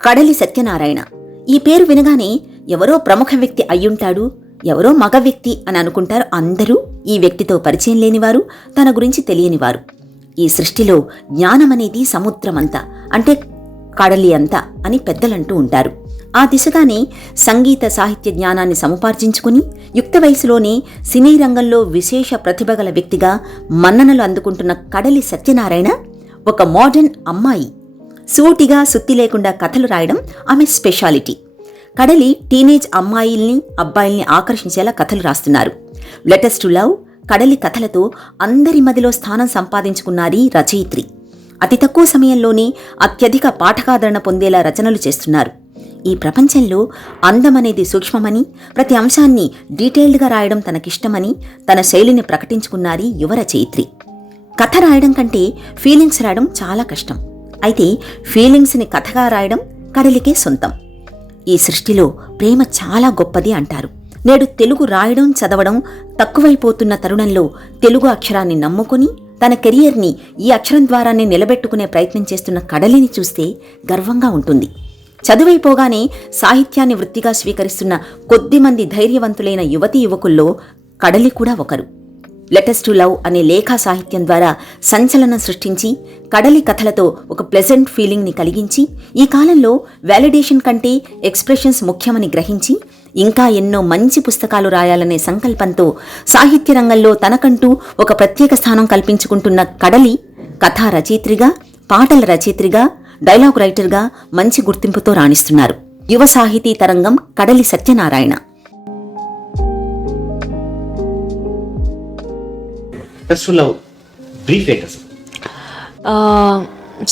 కడలి సత్యనారాయణ. ఈ పేరు వినగానే ఎవరో ప్రముఖ వ్యక్తి అయ్యుంటాడు, ఎవరో మగ వ్యక్తి అని అనుకుంటారు అందరూ. ఈ వ్యక్తితో పరిచయం లేనివారు, తన గురించి తెలియనివారు. ఈ సృష్టిలో జ్ఞానమనేది సముద్రమంతా, అంటే కడలి అంతా అని పెద్దలంటూ ఉంటారు. ఆ దిశగానే సంగీత సాహిత్య జ్ఞానాన్ని సముపార్జించుకుని యుక్త వయసులోనే సినీ రంగంలో విశేష ప్రతిభ గల వ్యక్తిగా మన్ననలు అందుకుంటున్న కడలి సత్యనారాయణ ఒక మోడర్న్ అమ్మాయి. సూటిగా సుత్తి లేకుండా కథలు రాయడం ఆమె స్పెషాలిటీ. కడలి టీనేజ్ అమ్మాయిల్ని అబ్బాయిల్ని ఆకర్షించేలా కథలు రాస్తున్నారు. లెటర్స్ టు లవ్, కడలి కథలతో అందరి మదిలో స్థానం సంపాదించుకున్నారీ రచయిత్రి. అతి తక్కువ సమయంలోనే అత్యధిక పాఠకాదరణ పొందేలా రచనలు చేస్తున్నారు. ఈ ప్రపంచంలో అందమనేది సూక్ష్మమని, ప్రతి అంశాన్ని డీటెయిల్డ్గా రాయడం తనకిష్టమని తన శైలిని ప్రకటించుకున్నారీ యువ రచయిత్రి. కథ రాయడం కంటే ఫీలింగ్స్ రాయడం చాలా కష్టం. అయితే ఫీలింగ్స్ని కథగా రాయడం కడలికే సొంతం. ఈ సృష్టిలో ప్రేమ చాలా గొప్పది అంటారు. నేడు తెలుగు రాయడం చదవడం తక్కువైపోతున్న తరుణంలో తెలుగు అక్షరాన్ని నమ్ముకుని తన కెరియర్ని ఈ అక్షరం ద్వారానే నిలబెట్టుకునే ప్రయత్నం చేస్తున్న కడలిని చూస్తే గర్వంగా ఉంటుంది. చదువైపోగానే సాహిత్యాన్ని వృత్తిగా స్వీకరిస్తున్న కొద్దిమంది ధైర్యవంతులైన యువతీ యువకుల్లో కడలి కూడా ఒకరు. లెటర్స్ టు లవ్ అనే లేఖా సాహిత్యం ద్వారా సంచలనం సృష్టించి కడలి కథలతో ఒక ప్లెజెంట్ ఫీలింగ్ని కలిగించి ఈ కాలంలో వ్యాలిడేషన్ కంటే ఎక్స్ప్రెషన్స్ ముఖ్యమని గ్రహించి ఇంకా ఎన్నో మంచి పుస్తకాలు రాయాలనే సంకల్పంతో సాహిత్య రంగంలో తనకంటూ ఒక ప్రత్యేక స్థానం కల్పించుకుంటున్న కడలి కథా రచయిత్రిగా, పాటల రచయిత్రిగా, డైలాగ్ రైటర్గా మంచి గుర్తింపుతో రాణిస్తున్నారు. యువ సాహితీ తరంగం కడలి సత్యనారాయణ.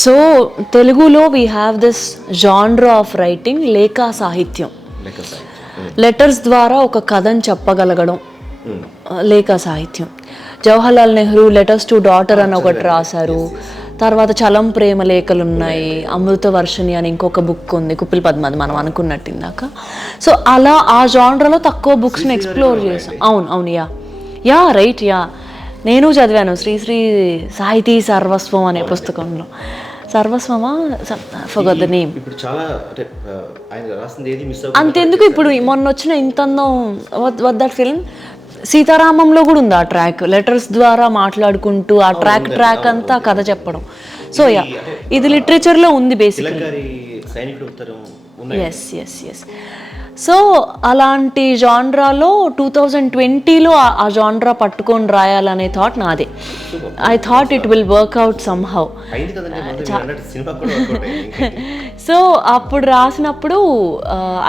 సో తెలుగులో we have this genre of writing లేఖా సాహిత్యం. లెటర్స్ ద్వారా ఒక కథను చెప్పగలగడం లేఖా సాహిత్యం. Jawaharlal Nehru letters to daughter అని ఒకటి రాశారు. తర్వాత చలం ప్రేమ లేఖలు ఉన్నాయి, అమృత వర్షిణి అని ఇంకొక బుక్ ఉంది, కుప్పిల్ పద్మది మనం అనుకున్నట్టు ఇందాక. సో అలా ఆ జాన్రాలో తక్కువ బుక్స్ని ఎక్స్ప్లోర్ చేసాం. అవును యా రైట్ నేను చదివాను శ్రీశ్రీ సాహితీ సర్వస్వం అనే పుస్తకంలో. సర్వస్వమా ఫర్గాట్ ద నేమ్. అంతెందుకు ఇప్పుడు మొన్న వచ్చిన ఇంతందం వాట్ దట్ ఫిల్మ్ సీతారామంలో కూడా ఉంది ఆ ట్రాక్. లెటర్స్ ద్వారా మాట్లాడుకుంటూ ఆ ట్రాక్ అంతా కథ చెప్పడం. సో ఇది లిటరేచర్లో ఉంది బేసిక్లీ. ఎస్. సో అలాంటి జాన్రాలో 2020లో ఆ జాన్రా పట్టుకొని రాయాలనే థాట్ నాదే. I thought it will work out somehow. So అప్పుడు రాసినప్పుడు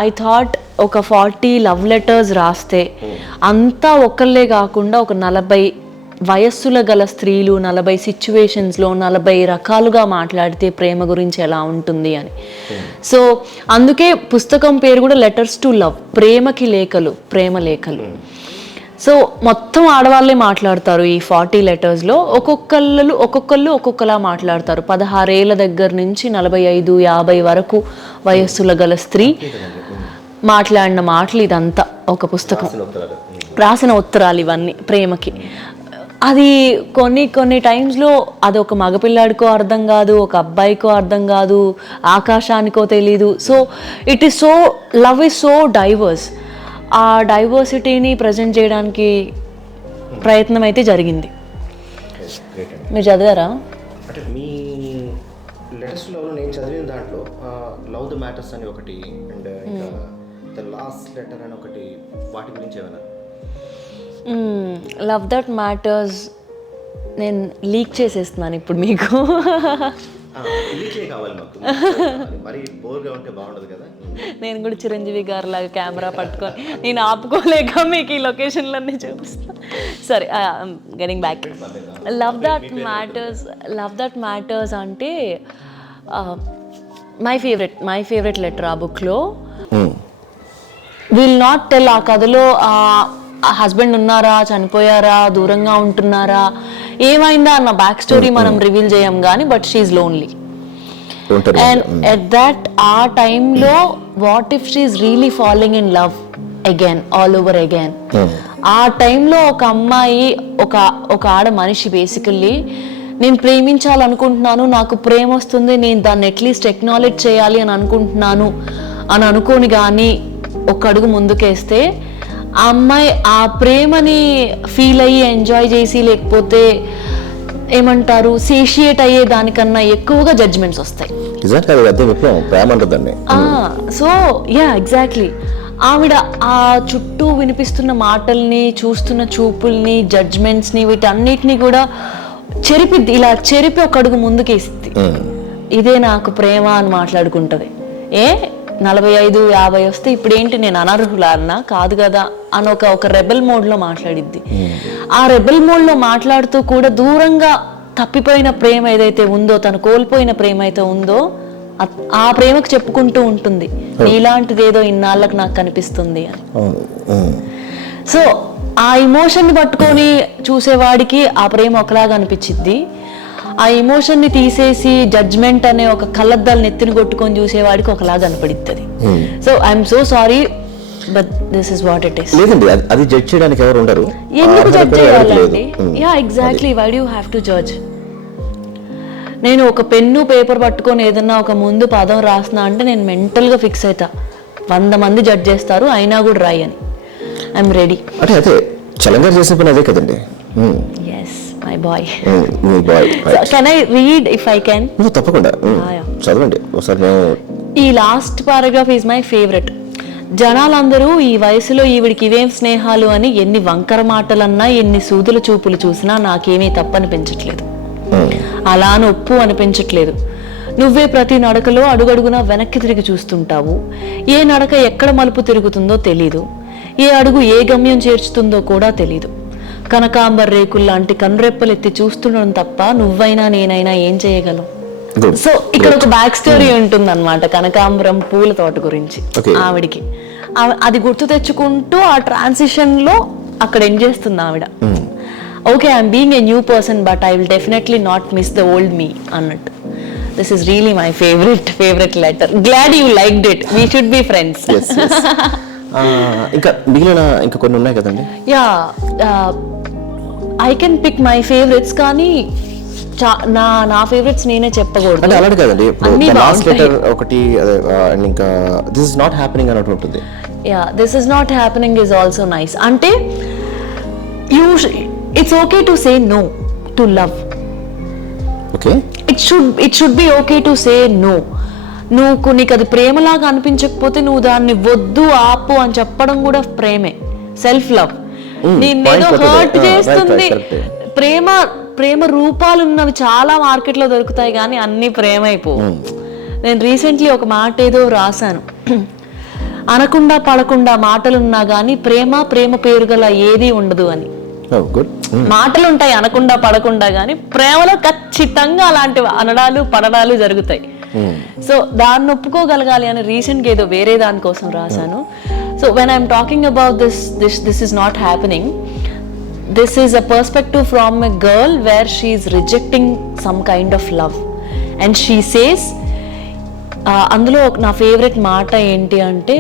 ఐ థాట్ ఒక 40 లవ్ లెటర్స్ రాస్తే అంతా ఒకళ్ళే కాకుండా ఒక 40 వయస్సుల గల స్త్రీలు 40 సిచ్యువేషన్స్లో 40 రకాలుగా మాట్లాడితే ప్రేమ గురించి ఎలా ఉంటుంది అని. సో అందుకే పుస్తకం పేరు కూడా లెటర్స్ టు లవ్, ప్రేమకి లేఖలు, ప్రేమ లేఖలు. సో మొత్తం ఆడవాళ్ళే మాట్లాడతారు ఈ 40 లెటర్స్లో. ఒక్కొక్కళ్ళు ఒక్కొక్కలా మాట్లాడతారు. 16 ఏళ్ళ దగ్గర నుంచి 45-50 వరకు వయస్సుల గల స్త్రీ మాట్లాడిన మాటలు ఇదంతా ఒక పుస్తకం. రాసిన ఉత్తరాలు ఇవన్నీ ప్రేమకి. అది కొన్ని టైమ్స్లో అది ఒక మగపిల్లాడికో అర్థం కాదు, ఒక అబ్బాయికో అర్థం కాదు, ఆకాశానికో తెలీదు. So it is so love is so divorce. ఆ డైవర్సిటీని ప్రజెంట్ చేయడానికి ప్రయత్నం అయితే జరిగింది. మీరు చదివారా? అంటే మీ లెటర్స్లో నేను చదివిన దాంట్లో లవ్ ద మ్యాటర్స్ అని ఒకటి అండ్ ఇంకా ద లాస్ట్ లెటర్ అని ఒకటి, వాటి గురించి ఏమైనా? లవ్ దట్ మ్యాటర్స్ నేను లీక్ చేసేస్తున్నాను ఇప్పుడు మీకు. నేను కూడా చిరంజీవి గారు లాగా కెమెరా పట్టుకొని నేను ఆపుకోలేక మీకు ఈ లొకేషన్లన్నీ చూపిస్తాను. సరే, getting back. Love that matters అంటే మై ఫేవరెట్ లెటర్ ఆ బుక్లో. విల్ నాట్ టెల్ ఆ కథలో హస్బెండ్ ఉన్నారా, చనిపోయారా, దూరంగా ఉంటున్నారా, ఏమైందా అన్న బ్యాక్ స్టోరీ మనం రివీల్ చేయం కానీ but she's lonely. And at that ఆ టైంలో what if she's really following in love again, all over again. ఆ టైంలో ఒక అమ్మాయి, ఒక ఆడ మనిషి బేసికల్లీ నేను ప్రేమించాలనుకుంటున్నాను, నాకు ప్రేమ వస్తుంది, నేను దాన్ని అట్లీస్ట్ ఎక్నాలెడ్జ్ చేయాలి అని అనుకుంటున్నాను అని అనుకోని కానీ ఒక అడుగు ముందుకేస్తే ఆ అమ్మాయి ఆ ప్రేమని ఫీల్ అయ్యి ఎంజాయ్ చేసి, లేకపోతే ఏమంటారు సేషియేట్ అయ్యే దానికన్నా ఎక్కువగా జడ్జ్మెంట్స్ వస్తాయి. సో యా ఎగ్జాక్ట్లీ, ఆవిడ ఆ చుట్టూ వినిపిస్తున్న మాటల్ని, చూస్తున్న చూపుల్ని, జడ్జ్మెంట్స్ని, వీటన్నిటిని కూడా చెరిపిద్ది, ఇలా చెరిపి ఒక అడుగు ముందుకేసిద్ది. ఇదే నాకు ప్రేమ అని మాట్లాడుకుంటది. 45-50 వస్తే ఇప్పుడేంటి నేను అనర్హులన్నా కాదు కదా అని ఒక రెబెల్ మోడ్లో మాట్లాడిద్ది. ఆ రెబెల్ మోడ్లో మాట్లాడుతూ కూడా దూరంగా తప్పిపోయిన ప్రేమ ఏదైతే ఉందో, తను కోల్పోయిన ప్రేమ అయితే ఉందో ఆ ప్రేమకు చెప్పుకుంటూ ఉంటుంది, నీలాంటిది ఏదో ఇన్నాళ్ళకి నాకు కనిపిస్తుంది అని. సో ఆ ఇమోషన్ని పట్టుకొని చూసేవాడికి ఆ ప్రేమ ఒకలాగా అనిపించిద్ది, ఆ ఎమోషన్ ని తీసేసి జడ్జ్మెంట్ అనే ఒక కళ్ళద్దాలు నెత్తిని కొట్టుకొని చూసేవాడికి ఒకలాగా కనపడుతుంది. So I'm so sorry but this is what it is. లేదండి, అది జడ్జ్ చేయడానికి ఎవరు ఉండరు. ఎందుకు జడ్జ్ చేయాలండి? Yeah exactly, why do you have to judge? నేను ఒక పెన్ను పేపర్ పట్టుకొని ఏదన్నా ఒక ముందు పదం రాస్తున్నా అంటే నేను మెంటల్గా ఫిక్స్ అవుతా, 100 మంది జడ్జ్ చేస్తారు అయినా కూడా రాయి అని. I'm ready. అంటే అదే చలంగా చేసిన పని అదే కదండి. Yes my boy. Can I read if I can? తప్పకుండా చదవండి ఒకసారి. ఈ last paragraph is my favourite. జనాలందరూ ఈ వయసులో ఈవిడికి ఇవేం స్నేహాలు అని ఎన్ని వంకర మాటలన్నా, ఎన్ని సూదుల చూపులు చూసినా నాకేమీ తప్పనిపించట్లేదు, అలా నొప్పు అనిపించట్లేదు. నువ్వే ప్రతి నడకలో అడుగడుగునా వెనక్కి తిరిగి చూస్తుంటావు. ఏ నడక ఎక్కడ మలుపు తిరుగుతుందో తెలీదు, ఏ అడుగు ఏ గమ్యం చేర్చుతుందో కూడా తెలీదు. కనకాంబర్ రేకుల్లాంటి కనురెప్పలెత్తి చూస్తుండడం తప్ప నువ్వైనా నేనైనా ఏం చేయగలం? సో ఇక్కడ ఒక బ్యాక్ స్టోరీ ఉంటుంది అనమాట కనకాంబరం పూల తోట గురించి. ఆవిడికి అది గుర్తు తెచ్చుకుంటూ ఆ ట్రాన్సిషన్ లో అక్కడ ఎండ్ చేస్తుంది ఆవిడ. Okay, I'm being a new person but I will definitely not miss the old me అన్నట్టు. This is really my favourite letter. Glad you liked it. We should be friends. ఇంకా మిగిలిన ఇంకా కొన్ని ఉన్నాయి కదండి. Yeah, I can pick my favourites, కానీ నా favourites నేనే చెప్పకూడదు. అంటే అలాంటి కదండి, లాస్ట్ లెటర్ ఒకటి ఇంకా దిస్ ఇస్ నాట్ హ్యాపెనింగ్ అన్నట్టు ఉంటుంది. Yeah, this is not happening is also nice. అంటే it's okay to say no to love. Okay, it should be okay to say no. నీకు అది ప్రేమలాగా అనిపించకపోతే నువ్వు దాన్ని వద్దు ఆపు అని చెప్పడం కూడా ప్రేమే, సెల్ఫ్ లవ్. నేనేదో హర్ట్ చేస్తుంది. ప్రేమ రూపాలు ఉన్నవి చాలా మార్కెట్లో దొరుకుతాయి కానీ అన్ని ప్రేమ అయిపోవు. నేను రీసెంట్లీ ఒక మాట ఏదో రాశాను, అనకుండా పడకుండా మాటలున్నా గానీ ప్రేమ పేరు గల ఏది ఉండదు అని. మాటలు ఉంటాయి అనకుండా పడకుండా గానీ ప్రేమలో ఖచ్చితంగా అలాంటి అనడాలు పడడాలు జరుగుతాయి. సో దాన్ని ఒప్పుకోగలగాలి అని రీసెంట్ గా ఏదో వేరే దానికోసం రాశాను. So when I'm talking about this is not happening, this is a perspective from a girl where she is rejecting some kind of love and she says, అందులో నా ఫేవరెట్ మాట ఏంటి అంటే,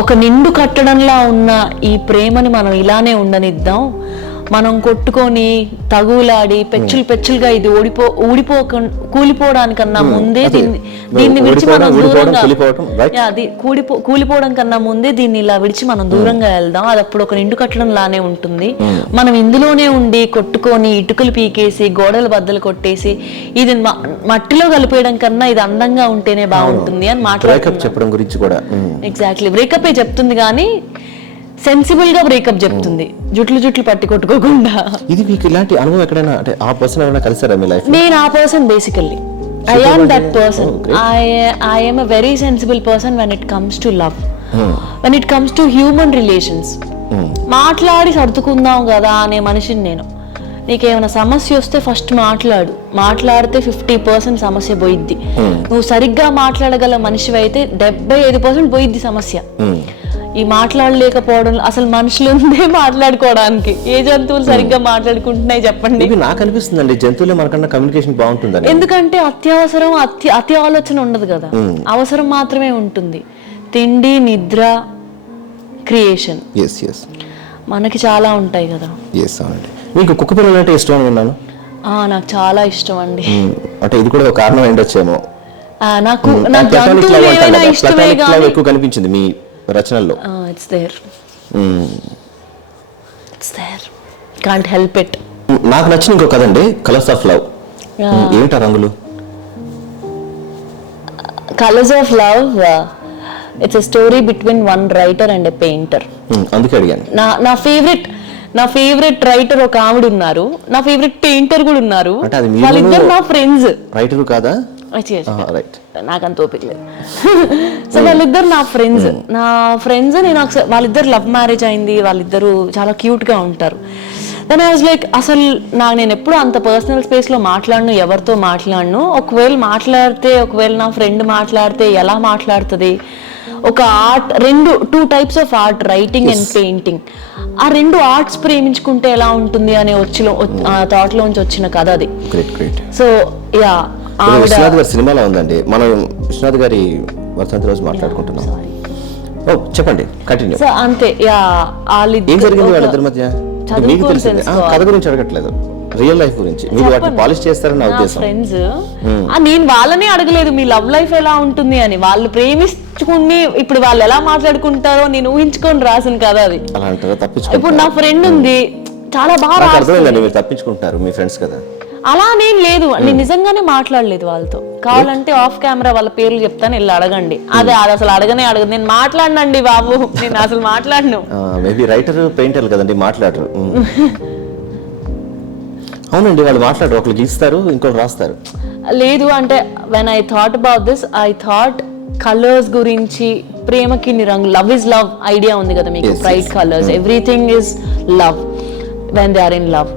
ఒక నిండు కట్టడంలా ఉన్న ఈ ప్రేమని మనం ఇలానే ఉండనిద్దాం, మనం కొట్టుకొని తగులాడి పెచ్చులుగా ఇది కూలిపోవడానికన్నా ముందే దీన్ని విడిచి మనం దూరంగా కూలిపోవడం కన్నా ముందే దీన్ని ఇలా విడిచి మనం దూరంగా వెళ్దాం, అది అప్పుడు ఒక నిండు కట్టడం లానే ఉంటుంది. మనం ఇందులోనే ఉండి కొట్టుకొని ఇటుకలు పీకేసి గోడలు బద్దలు కొట్టేసి ఇది మట్టిలో కలిపేయడం కన్నా ఇది అందంగా ఉంటేనే బాగుంటుంది అని మాట్లాడుతున్నాం. ఎగ్జాక్ట్లీ, బ్రేకప్ చెప్తుంది కానీ సెన్సిబుల్ గా బ్రేకప్ చెప్తుంది, జుట్లు పట్టి కొట్టుకోకుండా. ఇది మీకు ఇలాంటి అనుభవం ఎక్కడైనా, అంటే ఆ పర్సన్ ఎవరైనా కలిసారా మీ లైఫ్? నేను ఆ person basically, I am that person. I am a very sensible person when it comes to love. When it comes to human relations. మాట్లాడి సర్దుకుందాం కదా అనే మనిషిని నేను. నీకేమైనా సమస్య వస్తే ఫస్ట్ మాట్లాడితే 50% సమస్య పోయిద్ది. నువ్వు సరిగ్గా మాట్లాడగల మనిషి అయితే 75% పోయిద్ది సమస్య. ఈ మాట్లాడలేకపోవడం, అసలు మనుషులు ఉందే మాట్లాడుకోవడానికి, ఏ జంతువులు సరిగ్గా మాట్లాడుకుంటున్నాయి చెప్పండి? నాకు అనిపిస్తుందండి జంతువులే మనకన్నా కమ్యూనికేషన్ బాగుంటుంది. ఎందుకంటే అత్యవసరం అతి ఆలోచన ఉండదు కదా, అవసరం మాత్రమే ఉంటుంది. తిండి, నిద్ర, క్రియేషన్ మనకి చాలా ఉంటాయి కదా. మీకు కుక్క పిల్లలు అంటే ఇష్టం అని విన్నాను. నాకు చాలా ఇష్టం అండి. అంటే ఇది కూడా ఒక కారణం ఉండొచ్చేమో. నాకు ప్లాటోనిక్ లవ్ అంటారు కదా, ఇష్టమే ప్లాటోనిక్ లవ్ ఎక్కువ కనిపించింది మీ రచనల్లో. It's there, it's there, can't help it. నాకు నచ్చిన ఇంకో కథ అండి, కలర్స్ ఆఫ్ లవ్. ఏమిటా రంగులు? Colours of love, it's a story between one writer and a painter. అందుకే అడిగాను. నా ఫేవరెట్ రైటర్ ఒక ఆవిడ ఉన్నారు, నా ఫేవరెట్ పెయింటర్ కూడా ఉన్నారు. అంటే అది వాళ్ళిద్దరు నా ఫ్రెండ్స్. రైటర్ కాదా? నాకంత ఓపిక లేదు. సో వాళ్ళిద్దరు నా ఫ్రెండ్స్. నేను వాళ్ళిద్దరు లవ్ మ్యారేజ్ అయింది, వాళ్ళిద్దరు చాలా క్యూట్ గా ఉంటారు. దెన్ ఐ వాజ్ లైక్, అసలు నేను ఎప్పుడు అంత పర్సనల్ స్పేస్ లో మాట్లాడను, ఎవరితో మాట్లాడను. ఒకవేళ నా ఫ్రెండ్ మాట్లాడితే ఎలా మాట్లాడుతుంది? ఒక art, two types of art, writing and painting. ఆ రెండు ఆర్ట్స్ ప్రేమించుకుంటే ఎలా ఉంటుంది అనే థాట్ లోంచి వచ్చిన కథ అది. సో యా, విశ్వనాథ్ గారి సినిమాలో ఉందండి. మనం విశ్వనాథ్ గారి వర్ధంతి రోజు మాట్లాడుకుంటున్నాం. చెప్పండి, కంటిన్యూ. సో అంతే, యా. ఏం జరిగింది వాళ్ళిద్దరి మధ్య? మీకు తెలిసింది. కథ గురించి అడగట్లేదు, రియల్ లైఫ్ గురించి. మీరు వాటిని పాలిష్ చేస్తారని నా ఉద్దేశం. ఫ్రెండ్స్, నేను వాళ్ళనే అడగలేదు మీ లవ్ లైఫ్ ఎలా ఉంటుంది అని. వాళ్ళు ప్రేమించుకుని ఇప్పుడు వాళ్ళు ఎలా మాట్లాడుకుంటారో నేను ఊహించుకొని రాసిన కదా అది. అలా అంటారా? తప్పించుకుంటారు. ఇప్పుడు నా ఫ్రెండ్ ఉంది, చాలా బాగా అర్థమైందండి, మీరు తప్పించుకుంటారు, మీ ఫ్రెండ్స్ కదా. అలా నేను లేదు, నేను నిజంగానే మాట్లాడలేదు వాళ్ళతో. కావాలంటే ఆఫ్ కెమెరా వాళ్ళ పేర్లు చెప్తాను, వెళ్ళి అడగండి. అది అసలు అడగదు. నేను మాట్లాడనండి బాబు, నేను అసలు మాట్లాడను. మేబీ రైటర్ పెయింటర్ కదండి, మాట్లాడరు. అవునండి, వాళ్ళు మాట్లాడరు. ఒకళ్ళు గీస్తారు, ఇంకొకరు రాస్తారు. లేదు అంటే when I thought about this, I thought colours గురించి, ప్రేమకి రంగు, లవ్ ఇస్ లవ్ ఐడియా ఉంది కదా మీకు, bright colours, everything is love when they are in love.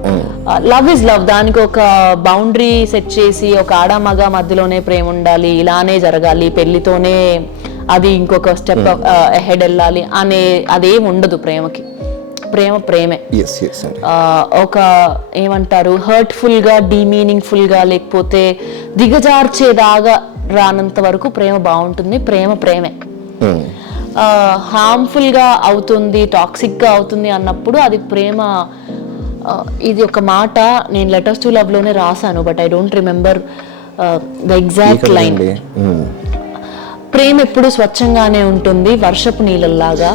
Love is love. దానికి ఒక బౌండరీ సెట్ చేసి, ఒక ఆడ మగ మధ్యలోనే ప్రేమ ఉండాలి, ఇలానే జరగాలి, పెళ్లితోనే అది ఇంకొక స్టెప్ అహెడ్ వెళ్ళాలి అనే అదేం ఉండదు ప్రేమకి. ప్రేమే. ఒక ఏమంటారు, హర్ట్ఫుల్ గా, డీమీనింగ్ఫుల్ గా, లేకపోతే దిగజార్చేదాగా రానంత వరకు ప్రేమ బాగుంటుంది. ప్రేమే. హార్మ్ఫుల్ గా అవుతుంది, టాక్సిక్ గా అవుతుంది అన్నప్పుడు అది ప్రేమ. ఇది ఒక మాట నేను లెటర్స్ టు లవ్ లోనే రాశాను, but I don't remember the exact line. ప్రేమ ఎప్పుడు స్వచ్ఛంగానే ఉంటుంది, వర్షపు నీళ్ళలాగా.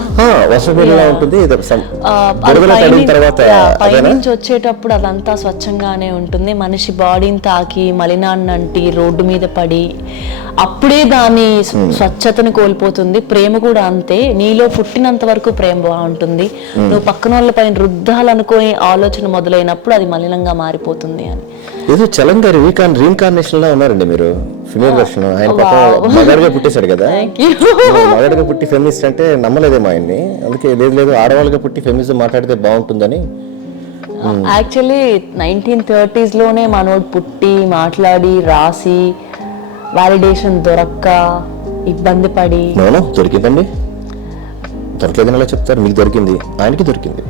పైనుంచి వచ్చేటప్పుడు అదంతా స్వచ్ఛంగానే ఉంటుంది. మనిషి బాడీని తాకి, మలినాన్ని అంటి, రోడ్డు మీద పడి అప్పుడే దాని స్వచ్ఛతను కోల్పోతుంది. ప్రేమ కూడా అంతే. నీలో పుట్టినంత వరకు ప్రేమ బాగుంటుంది, నువ్వు పక్కన వాళ్ళ పైన రుద్దాలనుకునే ఆలోచన మొదలైనప్పుడు అది మలినంగా మారిపోతుంది అని. ఏదో చలం గారి రీఇన్కార్నేషన్ లా ఉన్నారండి మీరు, ఫిమేల్ వెర్షన్. ఆయన మగాడిగా పుట్టేశాడు కదా, మగాడిగా పుట్టి ఫెమినిస్ట్ అంటే నమ్మలేదేమో ఆయన్ని. అందుకే లేదు ఆడవాళ్ళగా పుట్టి ఫెమినిజం మాట్లాడితే బాగుంటుందని. యాక్చువల్లీ 1930s లోనే మనోడు పుట్టి, మాట్లాడి, రాసి, వాలిడేషన్ దొరక్క ఇబ్బంది పడి. దొరికిందండి, దొరకలేదని ఎలా చెప్తారు? మీకు దొరికింది, ఆయనకి దొరికింది.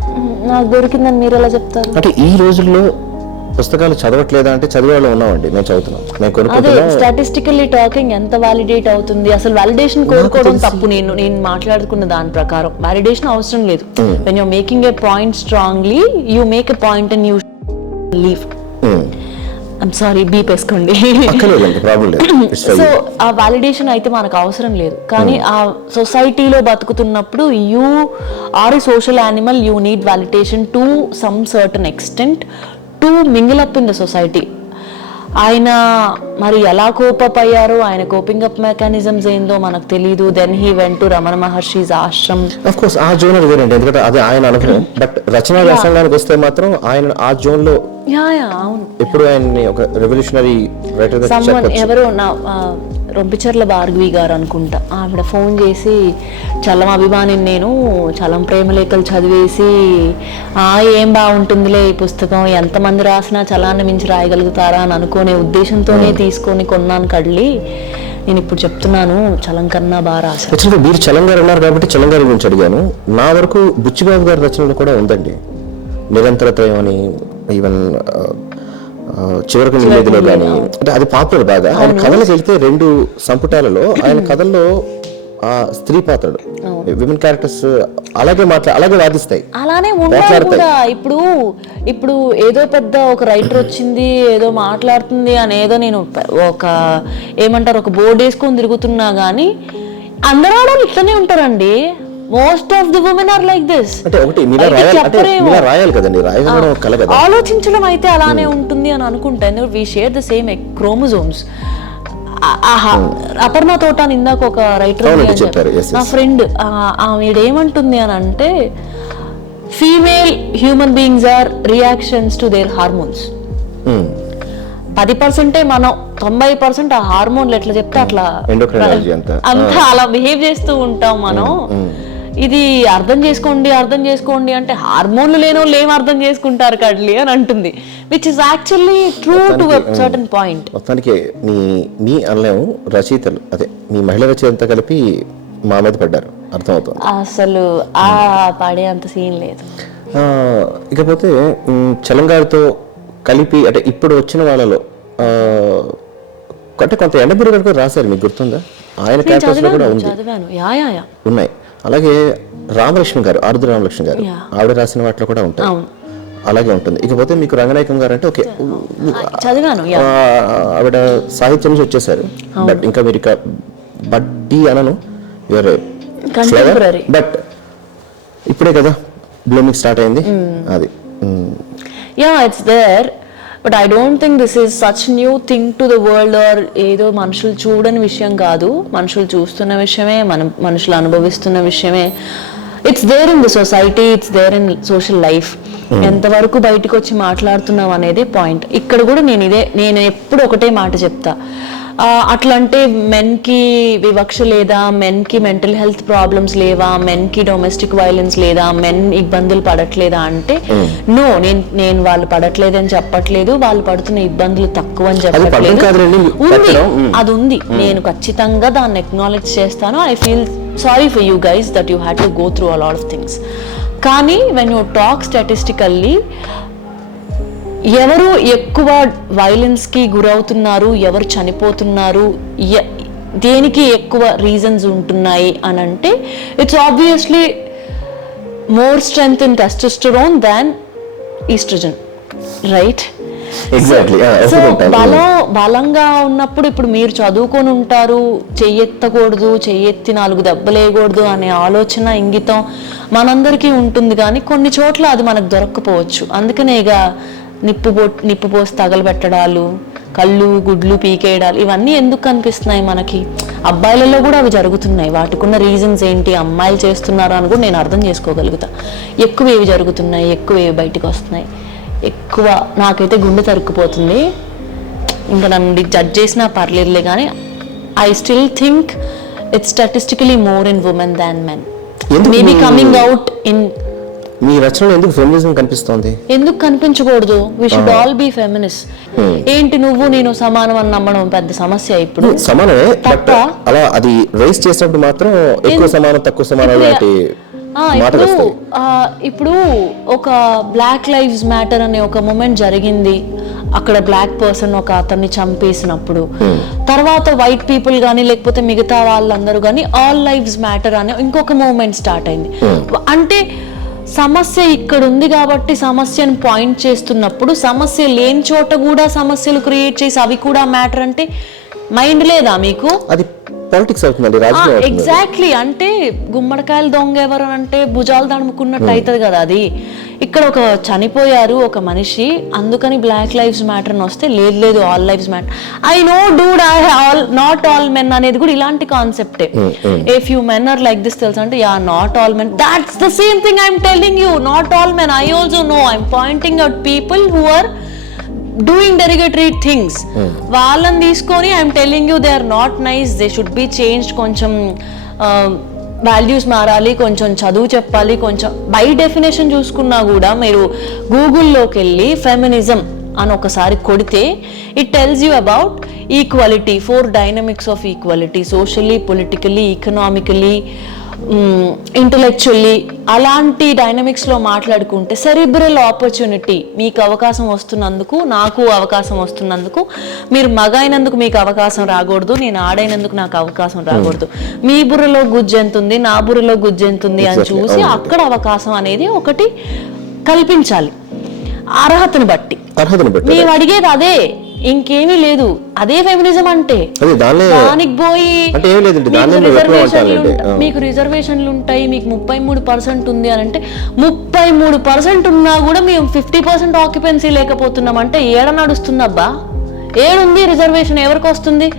నాకు దొరికిందని మీరు ఎలా చెప్తారు? అంటే ఈ రోజుల్లో పుస్తకాలు చదవట్లేదా అంటే చదివే వాళ్ళు ఉన్నామండి, మేము చదువుతున్నాం, మేము కొనుక్కుంటున్నాం. స్టాటిస్టికల్లీ టాకింగ్ ఎంత వాలిడేట్ అవుతుంది? అసలు వాలిడేషన్ కోరుకోవడం తప్పు. నేను మాట్లాడుకున్న దాని ప్రకారం వాలిడేషన్ అవసరం లేదు. When you're making a point strongly, you make a point and you leave. I'm sorry, beep వేసుకోండి. సో ఆ వాలిడేషన్ అయితే మనకు అవసరం లేదు. కానీ ఆ సొసైటీలో బతుకుతున్నప్పుడు you are a social animal, you need validation to some certain extent to mingle up in the society. ఆయన మరి ఎలా కోపయ్యారో, ఆయన కోపింగ్ అప్ మెకానిజమ్స్ ఏందో మనకు తెలియదు. Then he went to Ramana Maharshi's ashram. Of course ఆ జోన్ వేరండి, ఎందుకంటే అది ఆయన అనుభవం. బట్ రచనా వ్యాసంగానికి వస్తే మాత్రం ఆయన ఆ జోన్ లో ఎప్పుడు ఆయన్ని ఒక రెవల్యూషనరీ రైటర్ గా చెప్పొచ్చు. ఎవరో నా రొంపిచర్ల భార్గవి గారు అనుకుంటా, ఆవిడ ఫోన్ చేసి, చలం అభిమాని నేను, చలం ప్రేమలేఖలు చదివేసి ఏం బాగుంటుందిలే ఈ పుస్తకం, ఎంతమంది రాసినా చలాన్ని మించి రాయగలుగుతారా అని అనుకునే ఉద్దేశంతోనే తీసుకొని కొన్నాను కళ్ళి. నేను ఇప్పుడు చెప్తున్నాను, చలం కన్నా బాగా రాశాను. మీరు చలం గారు అన్నారు కాబట్టి చలం గారి గురించి అడిగాను. నా వరకు బుచ్చిబాబు గారి రచనలు కూడా ఉందండి, నిరంతరత్రయం అని, ఈవెన్ చివరకు నిలేదిలో కానీ. అంటే అది పాపులర్ బాగా. ఆయన కథలకు వెళ్తే 2 సంపుటాలలో ఆయన కథల్లో ఆ స్త్రీ పాత్రలు విమెన్ క్యారెక్టర్స్ అలాగే వాదిస్తాయి, అలానే ఉండాలి కూడా. ఇప్పుడు ఏదో పెద్ద ఒక రైటర్ వచ్చింది ఏదో మాట్లాడుతుంది అని ఏదో నేను ఒక ఏమంటారు ఒక బోర్డు వేసుకొని తిరుగుతున్నా గానీ అందరూ ఆడవాళ్ళు ఇట్లనే ఉంటారండి. Most of the women are like this. అంటే ఒకటి రాయాలి కదండి, రాయడం కల కదా, ఆలోచించడం అయితే అలానే ఉంటుంది అని అనుకుంటా. We share the same chromosomes. Aparna Thota అని ఇందాక ఒక రైటర్ నా ఫ్రెండ్, ఆవిడ ఏమంటుంది అని అంటే female human beings are reactions to their hormones. 10% మనం 90% ఆ హార్మోన్లు ఎట్లా చెప్తే అట్లా అంతా అలా బిహేవ్ చేస్తూ ఉంటాం మనం. ఇది అర్థం చేసుకోండి అంటే హార్మోన్లు లేని వాళ్ళు ఏం అర్థం చేసుకుంటారు కడ్లీ అని అంటుంది, which is actually true to certain point. మొత్తానికి మీ అనలేము రచయితలు, అదే మీ మహిళా రచయిత కలిపి మా మీద పడ్డారు, అర్థమవుతుంది. అసలు ఆ పడే అంత సీన్ లేదు. ఇకపోతే చలంగారితో కలిపి అంటే ఇప్పుడు వచ్చిన వాళ్ళలో అంటే కొంత ఎండబురి గారు కూడా రాశారు, మీకు గుర్తుందా? ఆయన క్యారెక్టర్స్ లో కూడా ఉంది, ఉన్నాయి. అలాగే రామలక్ష్మి గారు, ఆరుద్ర రామలక్ష్మి గారు, ఆవిడ రాసిన వాటిలో కూడా ఉంటాయి, అలాగే ఉంటుంది. ఇకపోతే మీకు రంగనాయకం గారు అంటే ఓకే ఆవిడ సాహిత్యం నుంచి వచ్చేసారు, బట్ ఇంకా మీరు ఇక బడ్డీ అనను, బట్ ఇప్పుడే కదా బ్లూమింగ్ స్టార్ట్ అయింది అది. It's there, but I don't think this is such new thing to the world. Or ఏదో మనుషులు చూడని విషయం కాదు, మనుషులు చూస్తున్న విషయమే, మనుషులు అనుభవిస్తున్న విషయమే. It's there in the society, it's there in social life. ఎంతవరకు బయటకు వచ్చి మాట్లాడుతున్నాం అనేది పాయింట్. ఇక్కడ కూడా నేను ఎప్పుడు ఒకటే మాట చెప్తా, అట్లంటే మెన్కి వివక్ష లేదా, మెన్కి మెంటల్ హెల్త్ ప్రాబ్లమ్స్ లేవా, మెన్కి డొమెస్టిక్ వైలెన్స్ లేదా, మెన్ ఇబ్బందులు పడట్లేదా అంటే నో, నేను వాళ్ళు పడట్లేదని చెప్పట్లేదు, వాళ్ళు పడుతున్న ఇబ్బందులు తక్కువ అని చెప్పట్లేదు, అది ఉంది. నేను ఖచ్చితంగా దాన్ని ఎక్నాలెడ్జ్ చేస్తాను. I feel sorry for you guys that you had to go through a lot of things. కానీ వెన్ యూ టాక్ స్టాటిస్టికల్లీ ఎవరు ఎక్కువ వైలెన్స్కి గురవుతున్నారు, ఎవరు చనిపోతున్నారు, దేనికి ఎక్కువ రీజన్స్ ఉంటున్నాయి అని అంటే it's obviously more strength in testosterone than oestrogen, right? So బలంగా ఉన్నప్పుడు ఇప్పుడు మీరు చదువుకొని ఉంటారు, చెయ్యెత్తకూడదు, చెయ్యెత్తి 4 దెబ్బలేయకూడదు అనే ఆలోచన ఇంగితం మనందరికీ ఉంటుంది, కానీ కొన్ని చోట్ల అది మనకు దొరక్కపోవచ్చు. అందుకనే ఇక నిప్పు పోసి తగలబెట్టడాలు, కళ్ళు గుడ్లు పీకేయడాలు, ఇవన్నీ ఎందుకు కనిపిస్తున్నాయి మనకి? అబ్బాయిలలో కూడా అవి జరుగుతున్నాయి. వాటికున్న రీజన్స్ ఏంటి, అమ్మాయిలు చేస్తున్నారు అని కూడా నేను అర్థం చేసుకోగలుగుతా. ఎక్కువ ఏవి జరుగుతున్నాయి, ఎక్కువ ఏవి బయటకు వస్తున్నాయి, ఎక్కువ నాకైతే గుండె తరుక్కుపోతుంది. ఇంకా నన్ను జడ్జ్ చేసినా పర్లేదులే, కానీ I still think it's statistically more in women than men. Maybe coming out in me రచనలో ఎందుకు ఫెమినిజం కనిపిస్తోంది? ఎందుకు కనిపించకూడదు? We should all be feminist. ఏంటి నువ్వు నేను సమానం అని నమ్మడం పెద్ద సమస్య? ఇప్పుడు సమానమే, అలా అది రైస్ చేసినప్పుడు మాత్రం ఎక్కువ సమానం తక్కువ సమానం లాంటి మాటలు వస్తాయి. ఇప్పుడు ఒక బ్లాక్ లైవ్స్ మ్యాటర్ అనే ఒక మూమెంట్ జరిగింది, అక్కడ బ్లాక్ పర్సన్ ఒక అతన్ని చంపేసినప్పుడు తర్వాత వైట్ పీపుల్ కానీ లేకపోతే మిగతా వాళ్ళందరూ కానీ ఆల్ లైవ్స్ మ్యాటర్ అనే ఇంకొక మూమెంట్ స్టార్ట్ అయింది. అంటే సమస్య ఇక్కడ ఉంది కాబట్టి సమస్యను పాయింట్ చేస్తున్నప్పుడు సమస్య లేని చోట కూడా సమస్యలు క్రియేట్ చేసి అవి కూడా మ్యాటర్ అంటే మైండ్ లేదా మీకు? అది పాలిటిక్స్ అవుతుంది. ఎగ్జాక్ట్లీ. అంటే గుమ్మడికాయలు దొంగ ఎవరు అంటే భుజాలు తడుముకున్నట్టు అవుతుంది కదా. అది ఇక్కడ ఒక చనిపోయారు ఒక మనిషి, అందుకని బ్లాక్ లైవ్స్ మ్యాటర్ అని వస్తే లేదు all lives matter. I know dude, not all men అనేది కూడా ఇలాంటి కాన్సెప్టే. A few men are like this తెలుసు అంటే, yeah not all men, that's the same thing I'm telling you. Not all men, I also know. I'm pointing out people who are doing derogatory things. వాళ్ళని తీసుకొని I'm telling you they are not nice, they should be changed. కొంచెం values మారాలి, కొంచెం చదువు చెప్పాలి. కొంచెం by definition చూసుకున్నా కూడా మీరు గూగుల్లోకి వెళ్ళి ఫెమినిజం అని ఒకసారి కొడితే it tells you about equality, 4 dynamics of equality, socially, politically, economically, intellectually అలాంటి డైనమిక్స్లో మాట్లాడుకుంటే సెరిబ్రల్ ఆపర్చునిటీ మీకు అవకాశం వస్తున్నందుకు, నాకు అవకాశం వస్తున్నందుకు, మీరు మగ అయినందుకు మీకు అవకాశం రాకూడదు, నేను ఆడైనందుకు నాకు అవకాశం రాకూడదు, మీ బుర్రలో గుజ్జు ఎంత ఉంది, నా బుర్రలో గుజ్జు ఎంత ఉంది అని చూసి అక్కడ అవకాశం అనేది ఒకటి కల్పించాలి అర్హతను బట్టి. మేము అడిగేది అదే, ఇంకేమీ లేదు. అదే ఫెమినిజం అంటే దానికి పోయి మీకు రిజర్వేషన్లు ఉంటాయి, మీకు 33% ఉంది అని అంటే 33% ఉన్నా కూడా మేము 50% ఆక్యుపెన్సీ లేకపోతున్నాం అంటే ఏడ నడుస్తుందబ్బా? ఏడుంది రిజర్వేషన్? ఎవరికి వస్తుంది?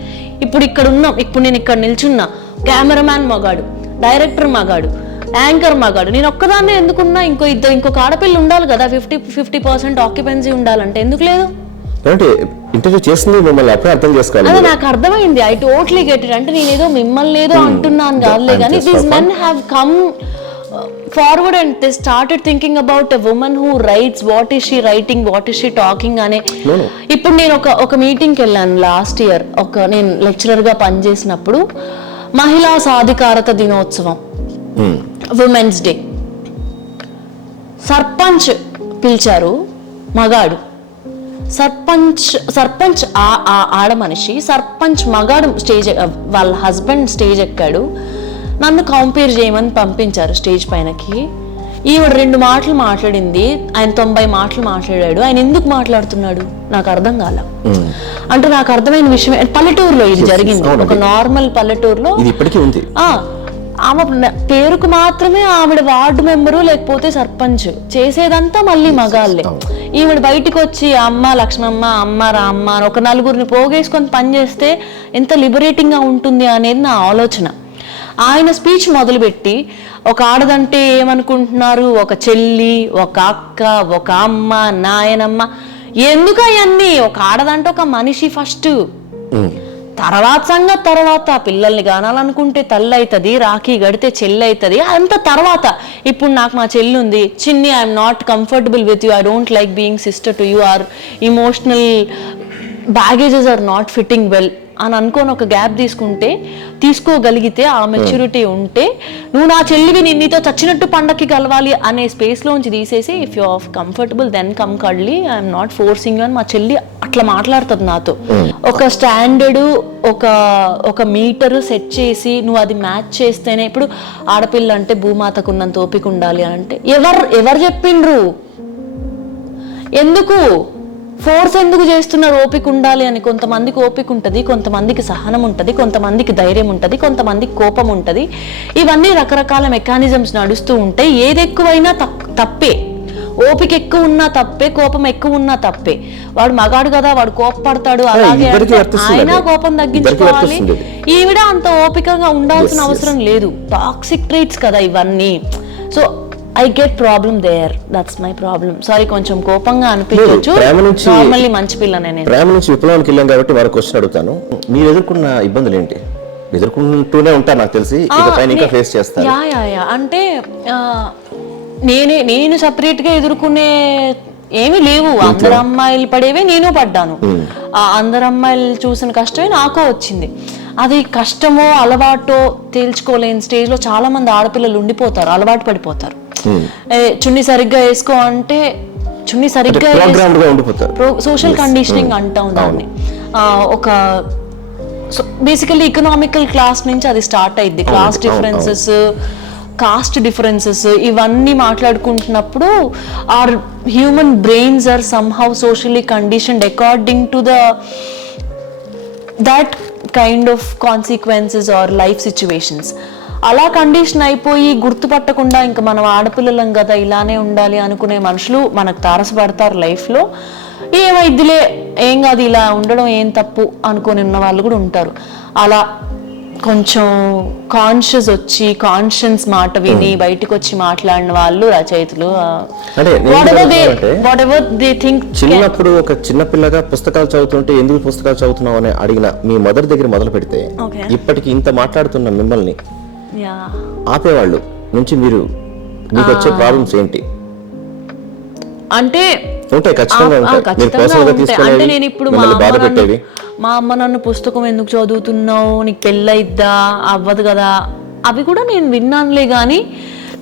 ఇప్పుడు ఇక్కడ ఉన్నాం, ఇప్పుడు నేను ఇక్కడ నిల్చున్నా, కెమెరామ్యాన్ మగాడు, డైరెక్టర్ మగాడు, యాంకర్ మగాడు, నేను ఒక్కదాన్నే ఎందుకున్నా? ఇంకొక ఆడపిల్ల ఉండాలి కదా, 50% ఆక్యుపెన్సీ ఉండాలంటే ఎందుకు లేదు? ఇంటర్వ్యూ చేస్తుంది మిమ్మల్ని అప్పుడే అర్థం చేసుకోవాలి. అదే నాకు అర్థమైంది. I totally get it. అంటే నేను ఏదో మిమ్మల్ని ఏదో అంటున్నాను కాదులే, కానీ these men have come forward and they started thinking about a woman who rights, what is she writing, what is she talking అనే. ఇప్పుడు నేను ఒక మీటింగ్కి వెళ్ళాను లాస్ట్ ఇయర్, నేను లెక్చరర్గా పనిచేసినప్పుడు, మహిళా సాధికారత దినోత్సవం, ఉమెన్స్ డే. సర్పంచ్ పిలిచారు, మగాడు. సర్పంచ్ ఆడ మనిషి, సర్పంచ్ మగాడు స్టేజ్, వాళ్ళ హస్బెండ్ స్టేజ్ ఎక్కాడు, నన్ను కంపేర్ చేయమని పంపించారు స్టేజ్ పైనకి. ఈవిడ 2 మాటలు మాట్లాడింది, ఆయన 90 మాటలు మాట్లాడాడు. ఆయన ఎందుకు మాట్లాడుతున్నాడు నాకు అర్థం కాల. అంటే నాకు అర్థమైన విషయం, పల్లెటూరులో ఇది జరిగింది, ఒక నార్మల్ పల్లెటూరులో ఆమె పేరుకు మాత్రమే ఆవిడ వార్డు మెంబరు లేకపోతే సర్పంచ్, చేసేదంతా మళ్ళీ మగాళ్ళే. ఈవిడ బయటకు వచ్చి అమ్మ లక్ష్మమ్మ, అమ్మ రామ్మ అని ఒక 4గురిని పోగేసుకొని పనిచేస్తే ఎంత లిబరేటింగ్ గా ఉంటుంది అనేది నా ఆలోచన. ఆయన స్పీచ్ మొదలుపెట్టి, ఒక ఆడదంటే ఏమనుకుంటున్నారు, ఒక చెల్లి, ఒక అక్క, ఒక అమ్మ, నాయనమ్మ, ఎందుకు అవన్నీ? ఒక ఆడదంటే ఒక మనిషి ఫస్ట్, తర్వాత సంగతి తర్వాత. పిల్లల్ని గానాలనుకుంటే తల్లి అవుతుంది, రాఖీ గడితే చెల్లి అవుతుంది, అంత తర్వాత. ఇప్పుడు నాకు మా చెల్లి ఉంది, Chinni, I'm not comfortable with you, I don't like being sister to you, or emotional baggages are not fitting well అని అనుకోని ఒక గ్యాప్ తీసుకోగలిగితే, ఆ మెచ్యూరిటీ ఉంటే, నువ్వు నా చెల్లివి, నీతో చచ్చినట్టు పండక్కి కలవాలి అనే స్పేస్లోంచి తీసేసి, if you of comfortable then come cuddly, I'm not forcing అని మా చెల్లి అట్లా మాట్లాడుతుంది నాతో. ఒక స్టాండర్డ్, ఒక మీటరు సెట్ చేసి నువ్వు అది మ్యాచ్ చేస్తేనే. ఇప్పుడు ఆడపిల్ల అంటే భూమాతకు ఉన్నంత ఓపిక ఉండాలి అంటే ఎవరు చెప్పిండ్రు? ఎందుకు ఫోర్స్ ఎందుకు చేస్తున్నారు? ఓపిక ఉండాలి అని. కొంతమందికి ఓపిక ఉంటుంది, కొంతమందికి సహనం ఉంటుంది, కొంతమందికి ధైర్యం ఉంటుంది, కొంతమందికి కోపం ఉంటుంది. ఇవన్నీ రకరకాల మెకానిజమ్స్ నడుస్తూ ఉంటాయి. ఏది ఎక్కువైనా తప్పే. ఓపిక ఎక్కువ ఉన్నా తప్పే, కోపం ఎక్కువ ఉన్నా తప్పే. వాడు మగాడు కదా, వాడు కోపపడతాడు, అలాగే ఆయన కోపం తగ్గించుకోవాలి. ఈవిడ అంత ఓపికగా ఉండాల్సిన అవసరం లేదు. టాక్సిక్ ట్రీట్స్ కదా ఇవన్నీ. So I get problem there. That's my problem. Sorry, కొంచెం కోపంగా అనిపించవచ్చు. నార్మల్లీ మంచి పిల్లనే నేను. ప్రేమ నుంచి విప్లవానికి వెళ్ళాం కాబట్టి వారు క్వశ్చన్ అడుగుతాను. మీరు ఎదుర్కొన్న ఇబ్బందులు ఏంటి? ఎదుర్కొంటూనే ఉంటారు నాకు తెలిసి, ఇంకా ఫేస్ చేస్తారు. యా అంటే నేను సపరేట్ గా ఎదుర్కొనే ఏమీ లేవు. అందరు అమ్మాయిలు పడేవే నేను పడ్డాను. అందరు అమ్మాయిలు చూసిన కష్టమే నాకు వచ్చింది. అది కష్టమో అలవాటో తేల్చుకోలేని స్టేజ్ లో చాలా మంది ఆడపిల్లలు ఉండిపోతారు, అలవాటు పడిపోతారు. చున్నీ సరిగ్గా వేసుకో అంటే చున్నీ సరిగ్గా సోషల్ కండిషనింగ్ అంటాం దాన్ని. ఒక బేసికల్లీ ఎకనామికల్ క్లాస్ నుంచి అది స్టార్ట్ అయింది. క్లాస్ డిఫరెన్సెస్, కాస్ట్ డిఫరెన్సెస్ ఇవన్నీ మాట్లాడుకుంటున్నప్పుడు are human brains are somehow socially conditioned according to that kind of consequences are life situations. అలా కండిషన్ అయిపోయి గుర్తుపట్టకుండా ఇంకా మనం ఆడపిల్లలం కదా ఇలానే ఉండాలి అనుకునే మనుషులు మనకు తారసపడతారు లైఫ్లో. ఏమైద్దిలే, ఏం కాదు, ఇలా ఉండడం ఏం తప్పు అనుకుని ఉన్న వాళ్ళు కూడా ఉంటారు. అలా కొంచెం కాన్షియస్ వచ్చి కాన్షియన్స్ మాట విని బయటకు వచ్చి మాట్లాడిన వాళ్ళు రచయితలు. చిన్నప్పుడు ఒక చిన్న పిల్లగా పుస్తకాలు చదువుతుంటే ఎందుకు పుస్తకాలు చదువుతున్నావు అని అడిగిన మీ మదర్ దగ్గర మొదలు పెడితే ఇప్పటికి ఇంత మాట్లాడుతున్న మిమ్మల్ని ఆపేవాళ్ళు నుంచి మీకు వచ్చే ప్రాబ్లమ్స్ ఏంటి? అంటే ఖచ్చితంగా అంటే నేను ఇప్పుడు మా అమ్మ నన్ను పుస్తకం ఎందుకు చదువుతున్నావు, నీకు పెళ్ళయిద్దా అవ్వదు కదా అవి కూడా నేను విన్నానులే కానీ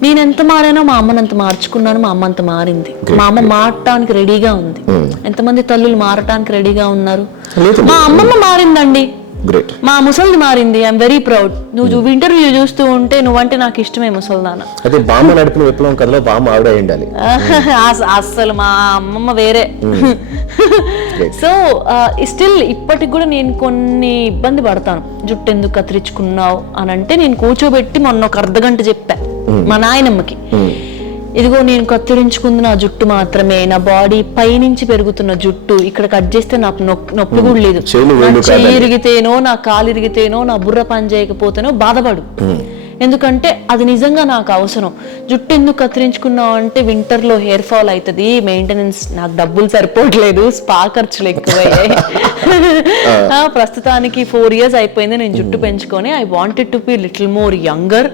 నేను ఎంత మారానో మా అమ్మని అంత మార్చుకున్నాను, మా అమ్మ అంత మారింది. మా అమ్మ మారటానికి రెడీగా ఉంది. ఎంతమంది తల్లులు మారటానికి రెడీగా ఉన్నారు? మా అమ్మమ్మ మారిందండి, గ్రేట్. మా ముసలిది మారింది. I'm very proud. నువ్వు ఇంటర్వ్యూ చూస్తూ ఉంటే నువ్వంటే నాకు ఇష్టమే ముసల్దాన. అదే బామ్మ నడిపిన విప్లవం కథలో బామ్మ ఆవిడ ఉండాలి. అస్సలు మా అమ్మమ్మ వేరే. సో స్టిల్ ఇప్పటికి కూడా నేను కొన్ని ఇబ్బంది పడతాను. జుట్టు ఎందుకు కత్తిరించుకున్నావు అని అంటే నేను కూర్చోబెట్టి మొన్న ఒక అర్ధగంట చెప్పా మా నాయనమ్మకి, ఇదిగో నేను కత్తిరించుకుంది నా జుట్టు మాత్రమే, నా బాడీ పైనుంచి పెరుగుతున్న జుట్టు, ఇక్కడ కట్ చేస్తే నాకు నొప్పి కూడా లేదు. నా చెయ్యి ఇరిగితేనో, నా కాలు ఇరిగితేనో, నా బుర్ర పని చేయకపోతేనో బాధపడు, ఎందుకంటే అది నిజంగా నాకు అవసరం. జుట్టు ఎందుకు కత్తిరించుకున్నావు అంటే వింటర్లో హెయిర్ ఫాల్ అవుతుంది, మెయింటెనెన్స్, నాకు డబ్బులు సరిపోవట్లేదు, స్పా ఖర్చులు ఎక్కువయ్యాయి. ప్రస్తుతానికి 4 years అయిపోయింది నేను జుట్టు పెంచుకొని. I wanted to be little more younger.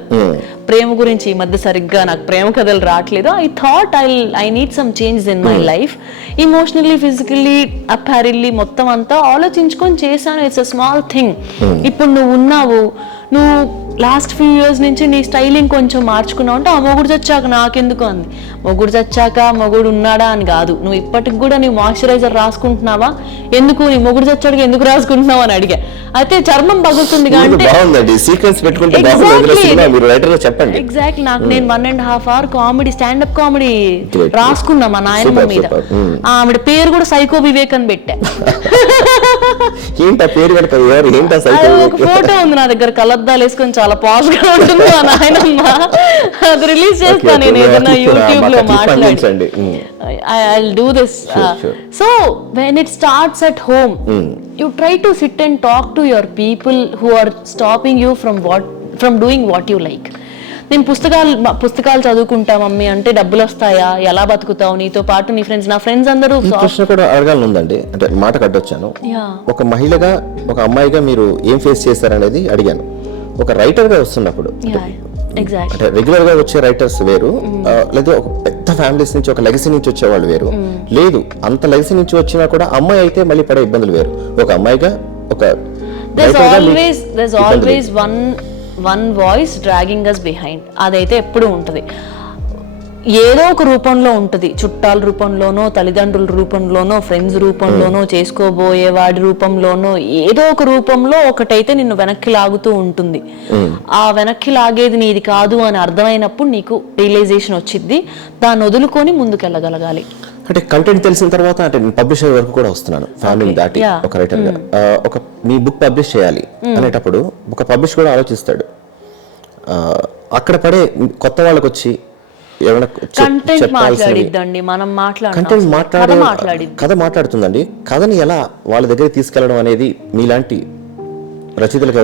ప్రేమ గురించి ఈ మధ్య సరిగ్గా నాకు ప్రేమ కథలు రావట్లేదు. I thought I need some changes in my life, emotionally, physically, అపారెల్లీ, మొత్తం అంతా ఆలోచించుకొని చేశాను. It's a small thing. ఇప్పుడు నువ్వు ఉన్నావు, నువ్వు లాస్ట్ ఫ్యూ ఇయర్స్ నుంచి నీ స్టైలింగ్ కొంచెం మార్చుకున్నావు అంటే ఆ మొగుడు చచ్చాక నాకెందుకు అంది. మొగుడు చచ్చాక మొగుడు ఉన్నాడా అని కాదు, నువ్వు ఇప్పటికి కూడా నీ మాయిశ్చరైజర్ రాసుకుంటున్నావా, ఎందుకు నీ మొగుడు చచ్చాడుగా ఎందుకు రాసుకుంటున్నావు అని అడిగా. అయితే చర్మం పగులుతుంది ఎగ్జాక్ట్లీ. నాకు నేను 1.5 hour కామెడీ, స్టాండప్ కామెడీ రాసుకున్నా మా నాయనమ్మ మీద. ఆవిడ పేరు కూడా సైకో వివేక్ అని పెట్టా. ఒక ఫోటో ఉంది నా దగ్గర, కలద్దాలు వేసుకొని చాలా పాజ్ గా ఉంటుంది మా నాయనమ్మ. అది రిలీజ్ చేస్తా నేను ఏదైనా యూట్యూబ్ లో మాట్లాడి. I'll do this. So when it starts at home, you try to sit and talk to your people who are stopping you from doing what you like. నేను పుస్తకాలు చదువుకుంటా మమ్మీ అంటే డబ్బులు వస్తాయా, ఎలా బతుకుతావు, నీతో పాటు నీ ఫ్రెండ్స్, నా ఫ్రెండ్స్ అందరూ. ప్రశ్న కూడా అడగాలని ఉందండి, అంటే మాట కట్టొచ్చాను. ఒక మహిళగా, ఒక అమ్మాయిగా మీరు ఏం ఫేస్ చేశారనేది అడిగాను. ఒక రైటర్ గా వస్తున్నప్పుడు, అంటే రెగ్యులర్ గా వచ్చే రైటర్స్ వేరు, లేదా ఒక పెద్ద ఫ్యామిలీస్ నుంచి, ఒక లెగసీ నుంచి వచ్చేవాళ్ళు వేరు. లేదు, అంత లెగసీ నుంచి వచ్చినా కూడా అమ్మాయి అయితే మళ్ళీ పడే ఇబ్బందులు వేరు. ఒక అమ్మాయిగా, ఒక వన్ వాయిస్ డ్రాగింగ్ అస్ బిహైండ్, అదైతే ఎప్పుడు ఉంటుంది, ఏదో ఒక రూపంలో ఉంటుంది. చుట్టాల రూపంలోనో, తల్లిదండ్రుల రూపంలోనో, ఫ్రెండ్స్ రూపంలోనో, చేసుకోబోయే వాడి రూపంలోనో, ఏదో ఒక రూపంలో ఒకటైతే నిన్ను వెనక్కి లాగుతూ ఉంటుంది. ఆ వెనక్కి లాగేది నీది కాదు అని అర్థమైనప్పుడు నీకు రియలైజేషన్ వచ్చింది, దాన్ని వదులుకొని ముందుకెళ్ళగలగాలి. అంటే కంటెంట్ తెలిసిన తర్వాత, అంటే నేను పబ్లిషర్ వరకు కూడా వస్తున్నాను, ఫ్యామిలీ దాటి ఒక రైటర్ గా. ఒక మీ బుక్ పబ్లిష్ చేయాలి అనేటప్పుడు ఒక పబ్లిష్ కూడా ఆలోచిస్తాడు. అక్కడ పడే కొత్త వాళ్ళకి వచ్చి కథ మాట్లాడుతుందండి. కథని ఎలా వాళ్ళ దగ్గర తీసుకెళ్లడం అనేది మీలాంటి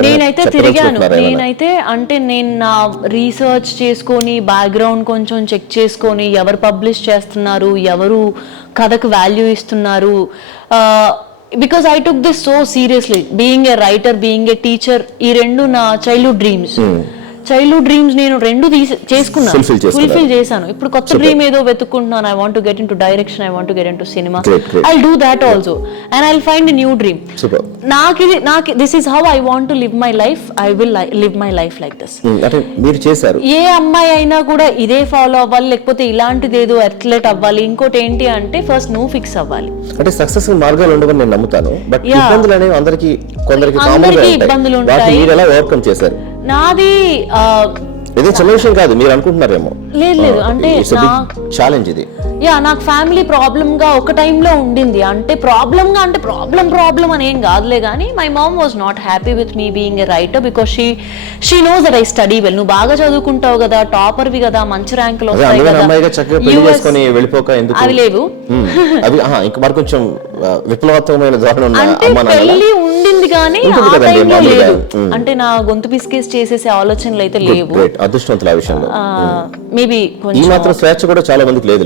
నేనైతే తిరిగాను. నేనైతే అంటే నేను నా రీసెర్చ్ చేసుకొని, బ్యాక్గ్రౌండ్ కొంచెం చెక్ చేసుకొని, ఎవరు పబ్లిష్ చేస్తున్నారు, ఎవరు కథకు వాల్యూ ఇస్తున్నారు. Because I took this so seriously. Being a writer, being a teacher, ఈ రెండు నా చైల్డ్హుడ్ డ్రీమ్స్. నేను రెండు చేసుకున్నాను, ఫుల్ఫిల్ చేశాను. ఇప్పుడు కొత్త డ్రీమ్ ఏదో వెతుక్కుంటున్నాను. I want to get into direction, I want to get into cinema. I'll do that also and I'll find a new dream. నాకు this is how I want to live my life. I will live my life like this. మీరు చేశారు. ఏ అమ్మాయి అయినా కూడా ఇదే follow అవ్వాలి, లేకపోతే ఇలాంటిది ఏదో అథ్లెట్ అవ్వాలి. ఇంకోటి ఏంటి అంటే ఫస్ట్ నువ్వు ఫిక్స్ అవ్వాలి. అంటే సక్సెస్ మార్గాలు ఉండవని నేను నమ్ముతాను. బట్ ఇబ్బందులు అనేవి అందరికీ ఇబ్బందులు ఉంటాయి. మీరు ఎలా ఓవర్కమ్ చేశారు? నాది ఇది చిన్న విషయం కాదు, మీరు అనుకుంటున్నారేమో. లేదు అంటే ఛాలెంజ్ ఇది. నాకు ఫ్యామిలీ ప్రాబ్లమ్ గా ఒక టైంలో ఉండింది. అంటే ప్రాబ్లమ్ అని ఏం కాదులే కానీ my mom was not happy with me being a writer because she knows that I study well. నువ్వు బాగా చదువుకుంటావు కదా, టాపర్వి కదా, మంచి ర్యాంకులు వస్తాయి కదా, అవి లేవు. కొంచెం విప్లవాత్మకమైన అంటే పెళ్లి ఉండింది కానీ ఆ టైంలో లేదు. అంటే నా గొంతు పిసికేసి చేసేసే ఆలోచనలు అయితే లేవు. అదృష్టవంతుల విషయంలో మేబీ కొంచెం మాత్రం స్వేచ్ఛ కూడా చాలా మందికి లేదు.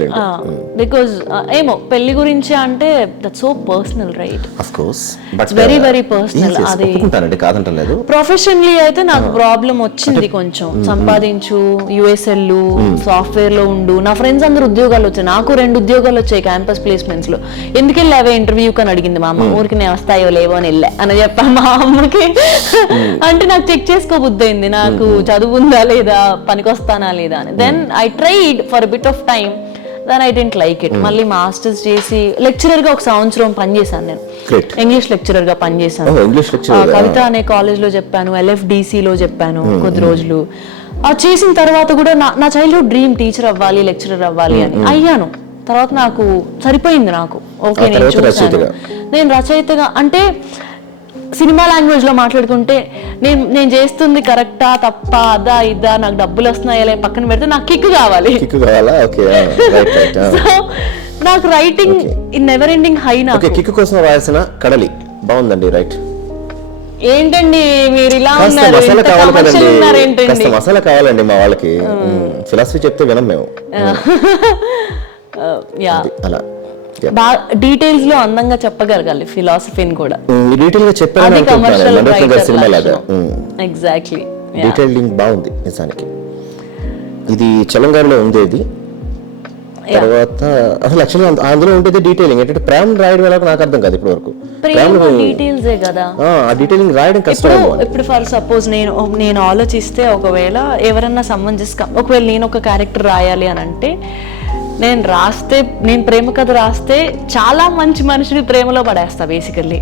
బికాజ్ ఏమో పెళ్లి గురించి అంటే that's so personal, right? Of course, but very very personal. అది కాదంటలేదు. ప్రొఫెషనల్లీ అయితే నాకు ప్రాబ్లం వచ్చింది కొంచెం. సంపాదించు, యుఎస్ఎల్, సాఫ్ట్వేర్ లో ఉండు. నా ఫ్రెండ్స్ అందరూ ఉద్యోగాలు వచ్చాయి, నాకు 2 ఉద్యోగాలు వచ్చాయి క్యాంపస్ ప్లేస్మెంట్స్ లో. ఎందుకు వెళ్ళావే ఇంటర్వ్యూ అని అడిగింది మా అమ్మ. ఊరికి నేను వస్తాయో లేవో అని వెళ్ళా అని చెప్పా మా అమ్మకి. అంటే నాకు చెక్ చేసుకోబుద్ధి అయింది, నాకు చదువు ఉందా లేదా, పనికొస్తానా లేదా అని. Then I tried for bit of time, then I didn't like it. మళ్ళీ మాస్టర్స్ చేసి లెక్చరర్ గా 1 సంవత్సరం పనిచేశాను నేను. ఇంగ్లీష్ లెక్చరర్ గా పనిచేశాను. కవిత అనే కాలేజ్ లో చెప్పాను, LFDC లో చెప్పాను కొద్ది రోజులు. చేసిన తర్వాత కూడా నా చైల్డ్హుడ్ డ్రీమ్ టీచర్ అవ్వాలి, లెక్చరర్ అవ్వాలి అని అయ్యాను. తర్వాత నాకు సరిపోయింది, నాకు ఓకే నేను చూసాను. నేను రచయితగా అంటే సినిమా లాంగ్వేజ్ లో మాట్లాడుకుంటే నేను చేస్తుంది కరెక్టా తప్ప, అదా ఇదా, నాకు డబ్బులు వస్తున్నాయా పక్కన పెడితే నాకు కిక్ కావాలి. సో నాకు writing in never ending high. నాకు కిక్ కోసం రాసిన కడలి బాగుందండి. రైట్. ఏంటండి మీరు ఇలా ఉన్నారు, మసాలా కావాలండి మా వాళ్ళకి. ఫిలాసఫీ చెప్తే వినం మేము. అలా డీటెయిల్స్ లో అందంగా చెప్పగలగాలి ఫిలాసఫీని కూడా. డీటెయిల్ గా చెప్పారు ఎగ్జాక్ట్లీ. డీటెయిలింగ్ బాగుంది నిజానికి. ఇది చలంగారిలో ఉంది. ఇది తర్వాత అసలు యాక్చువల్లీ అందులో ఉండేది డీటెయిలింగ్. ఏంటంటే ప్రేమ రాయడం ఎలా నాకు అర్థం కాదు ఇప్పటి వరకు. డీటెయిల్సే కదా ఆ డీటెయిలింగ్ రాయడం కష్టం. ఇప్పుడు ఫర్ సపోజ్ నేను ఆలోచిస్తే, ఒకవేళ ఎవరన్నా సమంజస్గా, ఒకవేళ నేను ఒక క్యారెక్టర్ రాయాలి అని అంటే, నేను ప్రేమ కథ రాస్తే చాలా మంచి మనిషిని ప్రేమలో పడేస్తా బేసికల్లీ.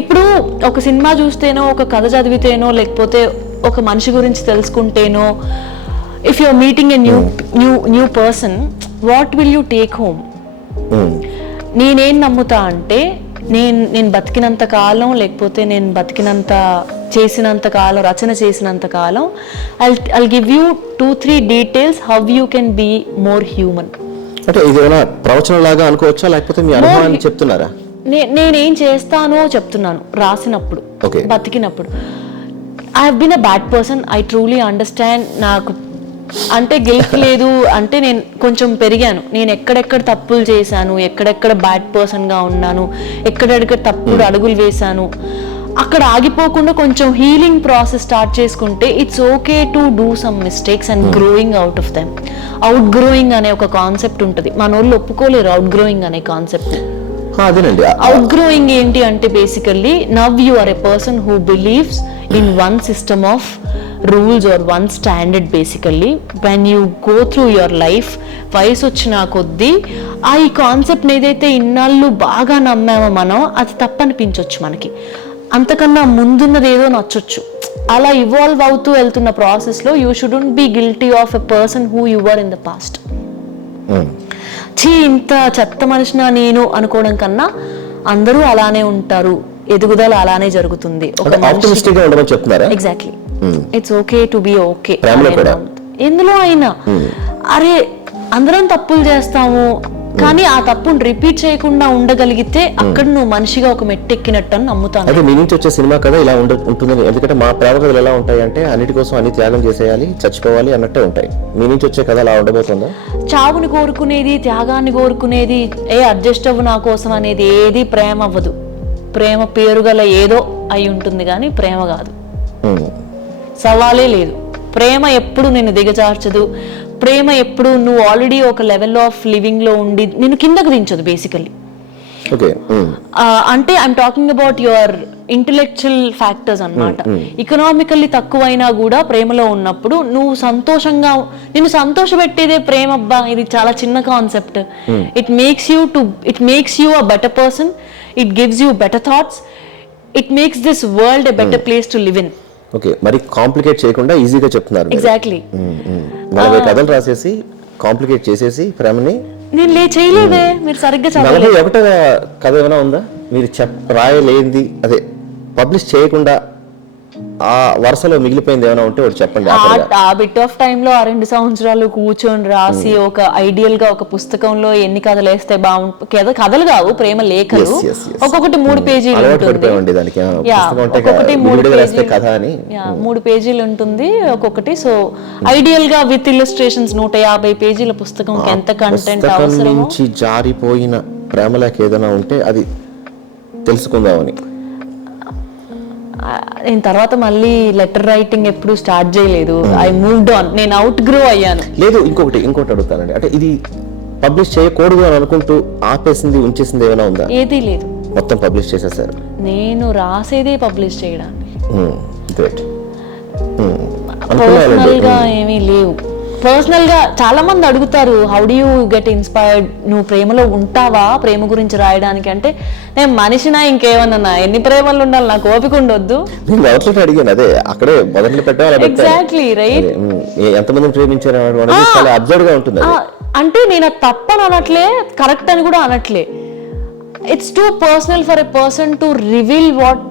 ఇప్పుడు ఒక సినిమా చూస్తేనో, ఒక కథ చదివితేనో, లేకపోతే ఒక మనిషి గురించి తెలుసుకుంటేనో, if you're meeting a new person, what will you take home? నేనేం నమ్ముతా అంటే, నేను బతికినంత కాలం, లేకపోతే నేను చేసినంత కాలం, రచన చేసినంత కాలం, I'll give you 2-3 details how you can be more human. అంటే ఇది ఏమైనా ప్రవచనం లాగా అనుకోవచ్చా, లేకపోతే మీ అనుభవాన్ని చెప్తున్నారా? నేనేం చేస్తానో చెప్తున్నాను రాసినప్పుడు, బతికినప్పుడు. I have been a bad person, I truly understand. నాకు అంటే గిల్ట్ లేదు, అంటే నేను కొంచెం పెరిగాను. నేను ఎక్కడెక్కడ తప్పులు చేశాను, ఎక్కడెక్కడ బ్యాడ్ పర్సన్గా ఉన్నాను, ఎక్కడెక్కడ తప్పుడు అడుగులు వేశాను, అక్కడ ఆగిపోకుండా కొంచెం హీలింగ్ ప్రాసెస్ స్టార్ట్ చేసుకుంటే it's okay to do some mistakes and growing out of them. Outgrowing అనే ఒక కాన్సెప్ట్ ఉంటుంది, మన వాళ్ళు ఒప్పుకోలేరు అవుట్ గ్రోయింగ్ అనే కాన్సెప్ట్. అవుట్ గ్రోయింగ్ ఏంటి అంటే basically now you are a person who believes in one system of rules or one standard. Basically when you go through your life, వయసు వచ్చిన కొద్దీ ఈ కాన్సెప్ట్ని ఏదైతే ఇన్నాళ్ళు బాగా నమ్మామో మనం, అది తప్పనిపించవచ్చు మనకి. అంతకన్నా ముందున్నది ఏదో నచ్చొచ్చు. అలా ఇవాల్వ్ అవుతూ వెళ్తున్న ప్రాసెస్లో you shouldn't be guilty of a person who you were in the past. ఇంత చెత్త మనిషినా నేను అనుకోవడం కన్నా, అందరూ అలానే ఉంటారు, ఎదుగుదల అలానే జరుగుతుంది. Exactly, it's okay to be okay. ఎందులో అయినా అరే అందరం తప్పులు చేస్తాము, కానీ ఆ తప్పును రిపీట్ చేయకుండా ఉండగలిగితే అక్కడ నువ్వు మనిషిగా ఒక మెట్టెక్కినట్టు అని నమ్ముతాను. అదే మీ నుంచి వచ్చే సినిమా కథ ఇలా ఉంటుందని. ఎందుకంటే మా ప్రేమ కథలు ఎలా ఉంటాయి అంటే అన్నిటి కోసం అన్ని త్యాగం చేసేయాలి, చచ్చిపోవాలి అన్నట్టే ఉంటాయి. మీ నుంచి వచ్చే కథ అలా ఉండబోతుందా? చావుని కోరుకునేది, త్యాగాన్ని కోరుకునేది, అడ్జస్ట్ అవ్వు నా కోసం అనేది ఏది ప్రేమ అవ్వదు. ప్రేమ పేరుగల ఏదో అయి ఉంటుంది కానీ ప్రేమ కాదు. సవాలే లేదు. ప్రేమ ఎప్పుడు నిన్ను దిగజార్చదు. ప్రేమ ఎప్పుడు నువ్వు ఆల్రెడీ ఒక లెవెల్ ఆఫ్ లివింగ్ లో ఉండి నిన్ను కిందకు దించదు బేసికల్లీ. అంటే I'm talking about your intellectual factors అన్నమాట. ఎకనామికల్లీ తక్కువైనా కూడా ప్రేమలో ఉన్నప్పుడు నువ్వు సంతోషంగా, నిన్ను సంతోషపెట్టేదే ప్రేమ. అబ్బా, ఇది చాలా చిన్న concept. It makes you a better person, it gives you better thoughts, it makes this world a better place to live in. Okay, మరి కాంప్లికేట్ చేయకుండా ఈజీగా చెప్తున్నారు. ఎగ్జాక్ట్లీ. 40 కథలు రాసేసి కాంప్లికేట్ చేసేసి ప్రేమని నేను చేయలేదే. మీరు సరిగ్గా 41వ కథ ఏమైనా ఉందా మీరు రాయలేంది, అదే పబ్లిష్ చేయకుండా ఆ వరుసలో మిగిలిపోయింది ఏమైనా ఉంటే ఒకటి చెప్పండి. ఆ బిట్ ఆఫ్ టైమ్ లో 2 సంవత్సరాలు కూర్చొని రాసి ఒక ఐడియల్ గా ఒక పుస్తకంలో ఎన్ని కథలు వేస్తే బాగుంటుంది. కథలు కావు, ప్రేమ లేఖలు. ఒక్కొక్కటి 3 పేజీలు ఉంటుంది. ఒక్కొక్కటి 3 పేజీలు ఉంటుంది ఒక్కొక్కటి. సో ఐడియల్ గా విత్ ఇల్లస్ట్రేషన్స్ 150 పేజీల పుస్తకం ఎంత కంటెంట్ అవసరం. జారిపోయిన ప్రేమ లేఖ ఏదైనా ఉంటే అది తెలుసుకుందామని. నేను తర్వాత మళ్ళీ లెటర్ రైటింగ్ ఎప్పుడు స్టార్ట్ చేయలేదు. I moved on. నేను అవుట్ గ్రో అయ్యాను. లేదు, ఇంకోటి అడుగుతానండి. అంటే ఇది పబ్లిష్ చేయకూడదు అని అనుకుంటూ ఆపేసింది, ఉంచేసింది ఏమైనా ఉందా? ఏదీ లేదు, మొత్తం పబ్లిష్ చేసేసారు. నేను రాసేదే పబ్లిష్ చేయడానికి. గ్రేట్. పర్సనల్ గా ఏమీ లేవు. పర్సనల్ గా చాలా మంది అడుగుతారు, how do you get inspired, నువ్వు ప్రేమలో ఉంటావా ప్రేమ గురించి రాయడానికి అంటే, నేను మనిషినా ఇంకేమన్నా, ఎన్ని ప్రేమలు ఉండాలి, నాకు ఓపిక ఉండొద్దు. నేను అవుట్లెట్ అడిగాను, అదే అక్కడే మొదలు పెట్టాలి. Exactly right. ఎంతమందిని ప్రేమించారు చాలా అబ్జర్వ్ గా ఉంటుంది. అంటే నేను అది తప్పని అనట్లే, కరెక్ట్ అని కూడా అనట్లే. It's too personal for a person to reveal what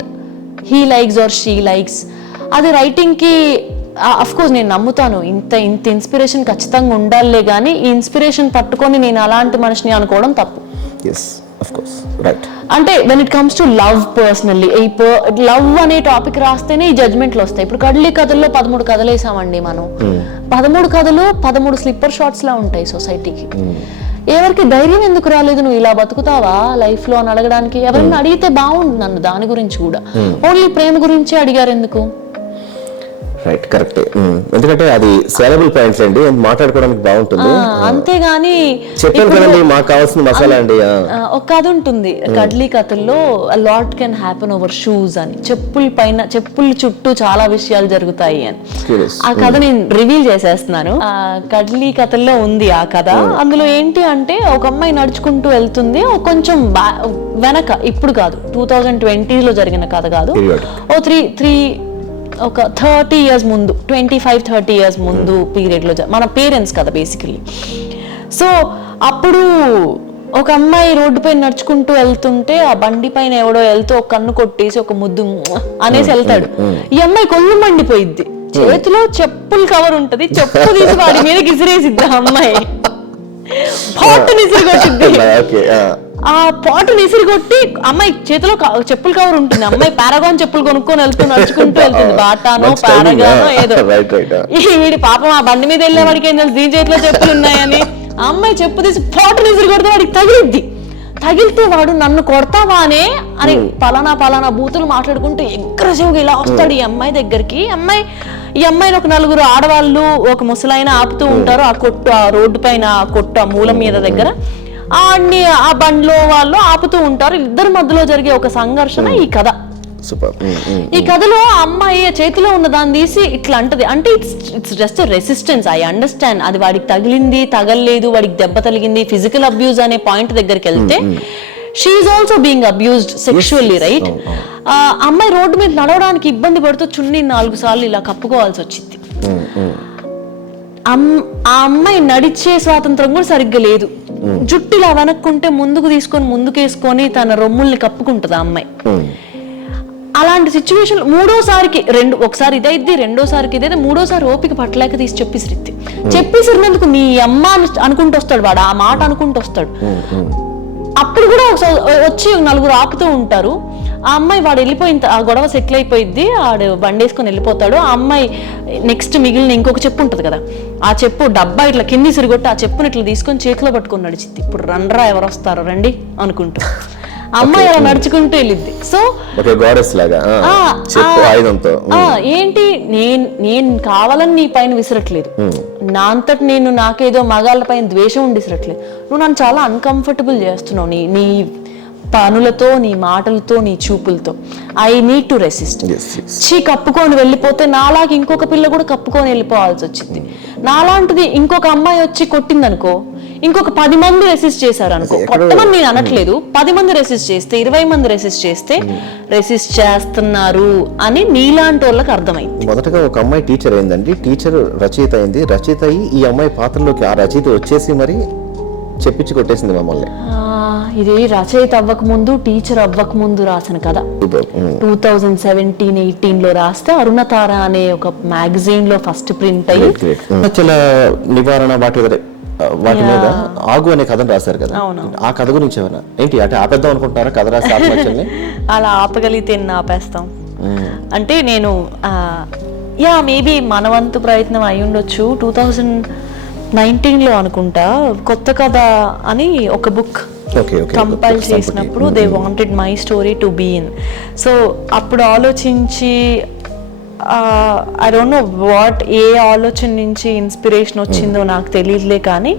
he likes or she likes. అది రైటింగ్ కి అఫ్ కోర్స్ నేను నమ్ముతాను, ఇంత ఇన్స్పిరేషన్ ఖచ్చితంగా ఉండాలే, కానీ ఈ ఇన్స్పిరేషన్ పట్టుకొని నేను అలాంటి మనిషిని అనుకోవడం తప్పు. అంటే when it comes to love, personally love అనే టాపిక్ రాస్తేనే ఈ జడ్జ్మెంట్లు వస్తాయి. ఇప్పుడు కడ్లీ కథల్లో 13 కథలు వేసామండి మనం. 13 కథలు 13 స్లిప్పర్ షాట్స్ లా ఉంటాయి సొసైటీకి. ఎవరికి ధైర్యం ఎందుకు రాలేదు, నువ్వు ఇలా బతుకుతావా లైఫ్ లో అని అడగడానికి? ఎవరైనా అడిగితే బాగుండు నన్ను దాని గురించి కూడా. ఓన్లీ ప్రేమ గురించి అడిగారు ఎందుకు? Right, correct. ఎందుకంటే అది సేలబుల్ పాయింట్స్ అండి, మాట్లాడుకోవడానికి బాగుంటుంది. అంతేగాని చెప్పాను కదండి మాకు కావాల్సిన మసాలా అండి. ఒక కథ ఉంటుంది కడ్లీ కథల్లో, lot can happen over shoes అని. చెప్పుల చుట్టూ చాలా విషయాలు జరుగుతాయి అని. ఆ కథ నేను రివీల్ చేసేస్తున్నాను. కడ్లీ కథల్లో ఉంది ఆ కథ. అందులో ఏంటి అంటే, ఒక అమ్మాయి నడుచుకుంటూ వెళ్తుంది, కొంచెం వెనక, ఇప్పుడు కాదు 2020లో జరిగిన కథ కాదు, ఒక 30 years ముందు, 25-30 years ముందు పీరియడ్ లో మన పేరెంట్స్ కదా బేసికలీ. సో అప్పుడు ఒక అమ్మాయి రోడ్డు పైన నడుచుకుంటూ వెళ్తుంటే, ఆ బండి పైన ఎవడో వెళ్తూ ఒక కన్ను కొట్టేసి ఒక ముద్దు అనేసి వెళ్తాడు. ఈ అమ్మాయి కొల్లు మండిపోయిద్ది, చేతిలో చెప్పులు కవర్ ఉంటది, చెప్పు తీసి వాడి మీద గిసిరేసిద్ది. ఆ అమ్మాయి పాటు నిసిరి కొట్టిద్ది. ఆ పాటు నిసిరి కొట్టి అమ్మాయి చేతిలో చెప్పులు కవర్ ఉంటుంది. అమ్మాయి పారాగాన్ చెప్పులు కొనుక్కొని నడుచుకుంటూ వెళ్తుంది, బాటానో పారాగానో ఏదో. వీడి పాపం ఆ బండి మీద వెళ్ళే వాడికి ఏం తెలుసు దీని చేతిలో చెప్పులు ఉన్నాయని. ఆ అమ్మాయి చెప్పు తీసి పాటు నిసిరి కొడితే వాడికి తగిలిద్ది. తగిలితే వాడు నన్ను కొడతావానే అని పలానా బూతులు మాట్లాడుకుంటూ అగ్రెసివ్గా ఇలా వస్తాడు ఈ అమ్మాయి దగ్గరికి. ఈ అమ్మాయిని ఒక 4 ఆడవాళ్ళు, ఒక ముసలాయన ఆపుతూ ఉంటారు ఆ రోడ్డు పైన, ఆ మూలం మీద దగ్గర. ఆ బండ్లో వాళ్ళు ఆపుతూ ఉంటారు. ఇద్దరి మధ్యలో జరిగే ఒక సంఘర్షణ ఈ కథ. ఈ కథలో అమ్మాయి చేతిలో ఉన్న దాన్ని తీసి ఇట్లా అంటది. అంటే it's just resistance. I understand, అది వాడికి తగిలింది, తగలలేదు, వాడికి దెబ్బ తగిలింది, ఫిజికల్ అబ్యూజ్ అనే పాయింట్ దగ్గరికి వెళ్తే she is also being abused sexually, right? అమ్మాయి రోడ్డు మీద నడవడానికి ఇబ్బంది పడుతూ చున్నీ 4 సార్లు ఇలా కప్పుకోవాల్సి వచ్చింది. ఆ అమ్మాయి నడిచే స్వాతంత్రం కూడా సరిగ్గా లేదు. జుట్టు ఇలా వెనక్కుంటే ముందుకేసుకొని తన రొమ్ముల్ని కప్పుకుంటది ఆ అమ్మాయి. అలాంటి సిచ్యువేషన్ ఒకసారి ఇదైద్ది, రెండోసారికి ఇదైతే, మూడోసారి ఓపిక పట్టలేక తీసి చెప్పేసినందుకు నీ అమ్మ అనుకుంటూ వస్తాడు వాడు, ఆ మాట అనుకుంటూ వస్తాడు. అప్పుడు కూడా వచ్చి 4 ఆపుతూ ఉంటారు. ఆ అమ్మాయి వాడు వెళ్ళిపోయింది, ఆ గొడవ సెటిల్ అయిపోయింది, ఆడు బండి వేసుకొని వెళ్ళిపోతాడు. ఆ అమ్మాయి నెక్స్ట్ మిగిలిన ఇంకొక చెప్పు ఉంటుంది కదా, ఆ చెప్పు డబ్బా ఇట్లా కింది సిరిగొట్టి ఆ చెప్పుని ఇట్లా తీసుకొని చేతిలో పట్టుకొని నడిచింది. ఇప్పుడు రండ్రా ఎవరు వస్తారో రండి అనుకుంటూ అమ్మాయి అలా నడుచుకుంటూ వెళ్ళింది. సో ఏంటి, నేను కావాలని నీ పైన విసరట్లేదు, నా అంతటి నేను నాకేదో మగాళ్ళ పైన ద్వేషం ఉండి విసరట్లేదు. నువ్వు నన్ను చాలా అన్కంఫర్టబుల్ చేస్తున్నావు నీ పనులతో, నీ మాటలతో, నీ చూపులతో. I need to resist. కప్పుకొని వెళ్ళిపోతే నాలాగా ఇంకొక పిల్ల కూడా కప్పుకొని వెళ్ళిపోవాల్సి వచ్చింది. నాలాంటిది ఇంకొక అమ్మాయి వచ్చి కొట్టిందనుకో, ఇంకొక 10 మంది రెసిస్ట్ చేశారు అనుకో, కొట్టమని నేను అనట్లేదు, 10 మంది రెసిస్ట్ చేస్తే, 20 మంది రెసిస్ట్ చేస్తే, రెసిస్ట్ చేస్తున్నారు అని నీలాంటి వాళ్ళకి అర్థమైంది. మొదటగా ఒక అమ్మాయి టీచర్ అయిందండి, టీచర్ రచయిత అయింది, రచయిత అయ్యి ఈ అమ్మాయి పాత్రలోకి ఆ రచయిత వచ్చేసి మరి చెప్పించి కొట్టేసింది మమ్మల్ని. ఇది రచయిత అవ్వక ముందు, టీచర్ అవ్వక ముందు రాసిన కథ. 2017-18 లో రాస్తే అరుణతార అనే ఒక మ్యాగజైన్ లో ఫస్ట్ ప్రింట్ అయ్యి నివారణ వాటి మీద ఆగు అనే కథను రాశారు కదా, ఆ కథ గురించి ఏమైనా ఏంటి అంటే ఆపేద్దాం అనుకుంటున్నారా కథ రాసి ఆత్మహత్యని? అలా ఆపగలిగితే ఆపేస్తాం. అంటే నేను మేబీ మనవంతు ప్రయత్నం అయి ఉండొచ్చు. 2019లో అనుకుంటా కొత్త కథ అని ఒక బుక్ కంపైల్ చేసినప్పుడు they wanted my story to be in. So అప్పుడు ఆలోచించి ఐ డోంట్ నో వాట్, ఏ ఆలోచన నుంచి ఇన్స్పిరేషన్ వచ్చిందో నాకు తెలియదులే, కానీ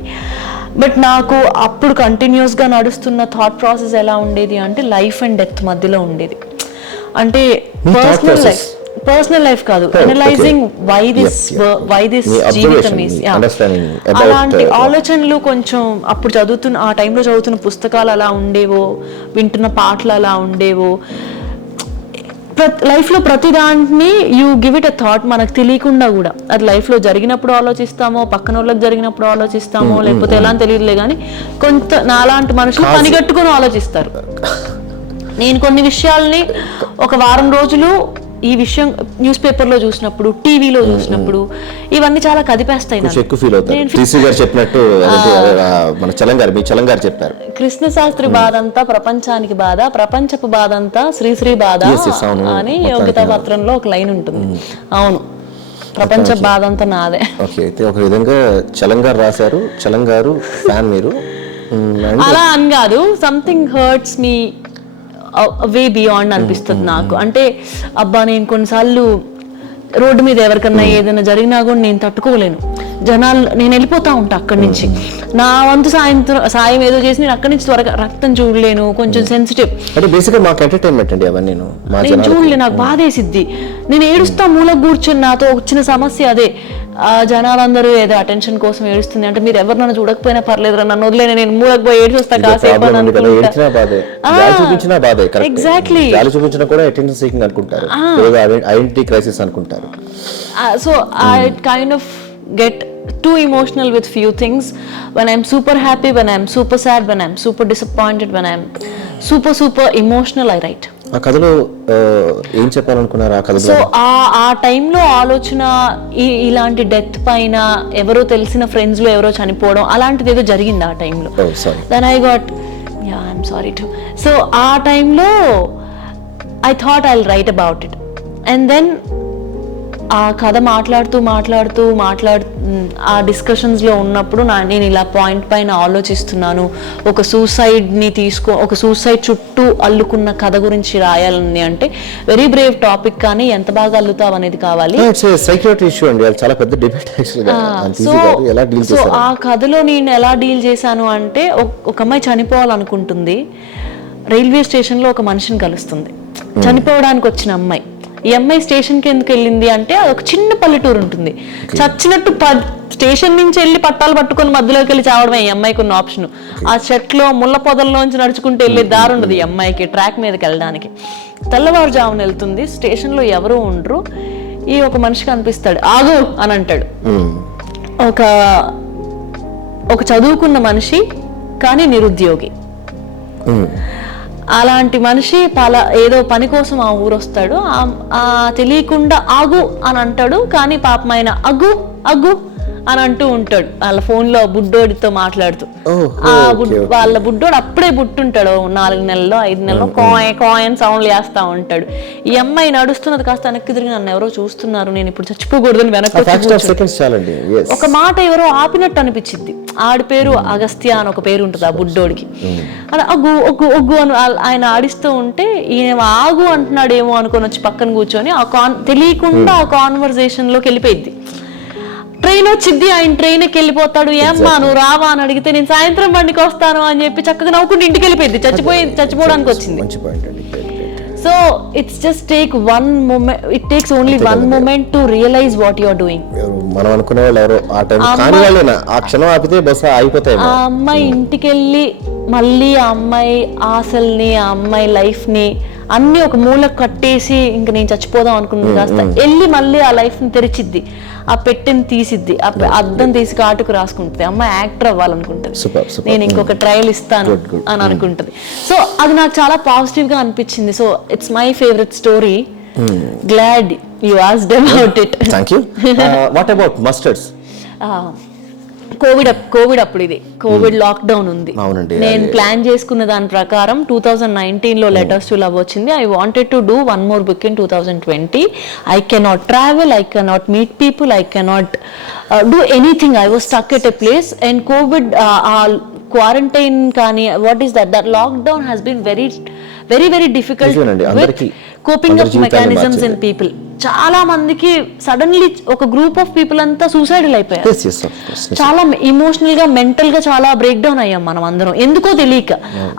బట్ నాకు అప్పుడు కంటిన్యూస్గా నడుస్తున్న థాట్ ప్రాసెస్ ఎలా ఉండేది అంటే లైఫ్ అండ్ డెత్ మధ్యలో ఉండేది. అంటే పర్సనల్ లైఫ్ కాదు, అనలైజింగ్ వై దిస్ జీవితం is. అలాంటి ఆలోచనలు కొంచెం అప్పుడు ఆ టైంలో చదువుతున్న పుస్తకాలు అలా ఉండేవో, వింటున్న పాటలు అలా ఉండేవో. లైఫ్లో ప్రతి దాన్ని you give it a thought, మనకు తెలియకుండా కూడా. అది లైఫ్లో జరిగినప్పుడు ఆలోచిస్తామో, పక్కన వాళ్ళకి జరిగినప్పుడు ఆలోచిస్తామో, లేకపోతే ఎలా అని తెలియదులే కానీ నాలాంటి మనుషులు పనిగట్టుకుని ఆలోచిస్తారు. నేను కొన్ని విషయాల్ని ఒక వారం రోజులు ఈ విషయం న్యూస్ పేపర్లో చూసినప్పుడు, టీవీలో చూసినప్పుడు ఇవన్నీ చాలా కదిపేస్తాయి. కృష్ణశాస్త్రి బాధ అంతా ప్రపంచానికి బాధ, ప్రపంచపు బాధ అంతా శ్రీశ్రీ బాధ అని యోగ్యతా పత్రంలో ఒక లైన్ ఉంటుంది. అవును, ప్రపంచ బాధ అంతా నాదే. ఒక విధంగా చలంగారు రాశారు, చలంగారు ఫ్యాన్ మీరు. అలా అని కాదు, సంథింగ్ హర్ట్స్ మీ వే బియాండ్ అనిపిస్తుంది నాకు. అంటే అబ్బా, నేను కొన్నిసార్లు రోడ్డు మీద ఎవరికన్నా ఏదైనా జరిగినా కూడా నేను తట్టుకోలేను. నేను వెళ్ళిపోతా ఉంటా అక్కడి నుంచి. నా వంతు సాయం ఏదో చేసి నేను అక్కడి నుంచి త్వరగా రక్తం చూడలేను, కొంచెం సెన్సిటివ్. నేను చూడలే, నాకు బాధేసిద్ది. నేను ఏడుస్తా మూలకు కూర్చొని. నాతో వచ్చిన సమస్య అదే, జనాలందరూ ఏదో అటెన్షన్ కోసం ఏడుస్తుంది అంటే మీరు ఎవరు నన్ను చూడకపోయినా పర్లేదు, నన్ను వదిలేను, నేను మూలకు పోయి ఏడ్చి వస్తా కాసేపు. Exactly. So I kind of get too emotional with few things. When I'm super happy, when I'm super sad, when I'm super disappointed, when I'm super emotional, I write. ఆ కథలో ఏం చెప్పాలనుకున్నారు? ఆ కథలో సో ఆ టైంలో ఆలోచన ఇలాంటి డెత్ పైన, ఎవరో తెలిసిన ఫ్రెండ్స్ లో ఎవరో చనిపోవడం, అలాంటిది ఏదో జరిగింది ఆ టైంలో. Then I got I'm sorry to. So ఆ టైంలో I thought I will write about it. And then ఆ కథ మాట్లాడుతూ ఆ డిస్కషన్స్లో ఉన్నప్పుడు నేను ఇలా పాయింట్ పైన ఆలోచిస్తున్నాను. ఒక సూసైడ్ చుట్టూ అల్లుకున్న కథ గురించి రాయాలని అంటే వెరీ బ్రేవ్ టాపిక్, కానీ ఎంత బాగా అల్లుతావు అనేది కావాలి. సో ఆ కథలో నేను ఎలా డీల్ చేశాను అంటే, ఒక అమ్మాయి చనిపోవాలనుకుంటుంది. రైల్వే స్టేషన్లో ఒక మనిషిని కలుస్తుంది, చనిపోవడానికి వచ్చిన అమ్మాయి. ఈ అమ్మాయి స్టేషన్కి ఎందుకు వెళ్ళింది అంటే, అది ఒక చిన్న పల్లెటూరు ఉంటుంది. చచ్చినట్టు స్టేషన్ నుంచి వెళ్ళి పట్టాలు పట్టుకొని మధ్యలోకి వెళ్ళి చావడమే ఈ అమ్మాయికి ఉన్న ఆప్షన్. ఆ చెట్లో ముళ్ళ పొదల్లోంచి నడుచుకుంటూ వెళ్ళే దారి ఉండదు ఈ అమ్మాయికి ట్రాక్ మీదకి వెళ్ళడానికి. తెల్లవారుజామున వెళ్తుంది, స్టేషన్లో ఎవరూ ఉండరు. ఈ ఒక మనిషి కనిపిస్తాడు, ఆగు అని అంటాడు. ఒక చదువుకున్న మనిషి కానీ నిరుద్యోగి. అలాంటి మనిషి ఏదో పని కోసం ఆ ఊరు వస్తాడు. తెలియకుండా ఆగు అని అంటాడు, కానీ పాపం ఆయన అగ్గు అగ్గు అని అంటూ ఉంటాడు వాళ్ళ ఫోన్లో బుడ్డోడితో మాట్లాడుతూ. వాళ్ళ బుడ్డోడు అప్పుడే పుట్టుంటాడు, 4 నెలల్లో 5 నెలల్లో కాయన్ సౌండ్లు చేస్తా ఉంటాడు. ఈ అమ్మాయి నడుస్తున్నది కాస్త వెనక్కి తిరిగి, నన్ను ఎవరో చూస్తున్నారు, నేను ఇప్పుడు చచ్చిపోకూడదని వెనక్కి ఒక మాట ఎవరో ఆపినట్టు అనిపించింది. ఆడి పేరు అగస్త్య అని ఒక పేరు ఉంటుంది ఆ బుడ్డోడికి. అలా ఒగ్గు ఒగ్గు ఒగ్గు అని ఆయన ఆడిస్తూ ఉంటే ఈయన ఆగు అంటున్నాడు ఏమో అనుకొని వచ్చి పక్కన కూర్చొని తెలియకుండా ఆ కాన్వర్జేషన్ లోకి వెళ్ళిపోయింది. ట్రైన్ వచ్చింది, ఆయన ట్రైన్కి వెళ్ళిపోతాడు. ఏమ్మా నువ్వు రావా అని అడిగితే, నేను సాయంత్రం బండికి వస్తాను అని చెప్పి చక్కగా నవ్వుకుంటూ ఇంటికి వెళ్ళిపోయింది. చచ్చిపోవడానికి వచ్చింది. So it's just it takes only one moment to realise what you are doing. మనం అనుకునే వాళ్ళు ఎవరో ఆ టైం కాని వాళ్ళేనా, ఆ క్షణం ఆపితే బస్ ఆగిపోతాయి. ఆ అమ్మాయి ఇంటికి వెళ్ళి మళ్ళీ ఆ అమ్మాయి ఆశల్ని, ఆ అమ్మాయి లైఫ్ ని అన్ని ఒక మూలకు కట్టేసి ఇంక నేను చచ్చిపోదాం అనుకున్నది కాస్త వెళ్ళి మళ్ళీ ఆ లైఫ్ ని తెరిచిద్ది, ఆ పెట్టెని తీసిద్ది, ఆ అద్దం తీసి కాటుకు రాసుకుంటుంది. అమ్మాయి యాక్టర్ అవ్వాలనుకుంటుంది, నేను ఇంకొక ట్రయల్ ఇస్తాను అని అనుకుంటుంది. సో అది నాకు చాలా పాజిటివ్ గా అనిపించింది. So it's my favourite story. Glad you asked about it. Thank you. What about mustards? Covid అప్పుడు, ఇది కోవిడ్ లాక్డౌన్ ఉంది. నేను ప్లాన్ చేసుకున్న దాని ప్రకారం 2019లో లెటర్స్ టు లవ్ వచ్చింది. I wanted to do one more book in 2020. I cannot travel, I cannot meet people, I cannot do anything. I was stuck at a place. And quarantine కానీ what is that lockdown has been very very very difficult నిజమేనండి, అందరికీ, coping అందరి up జీవితాన్ని mechanisms in people. చాలా మందికి suddenly ఒక group of people అంతా suicidal అయిపోయారు. Yes, yes, of course. చాలా ఇమోషనల్ గా మెంటల్ గా చాలా బ్రేక్ డౌన్ అయ్యాం మనం అందరం, ఎందుకో తెలియక.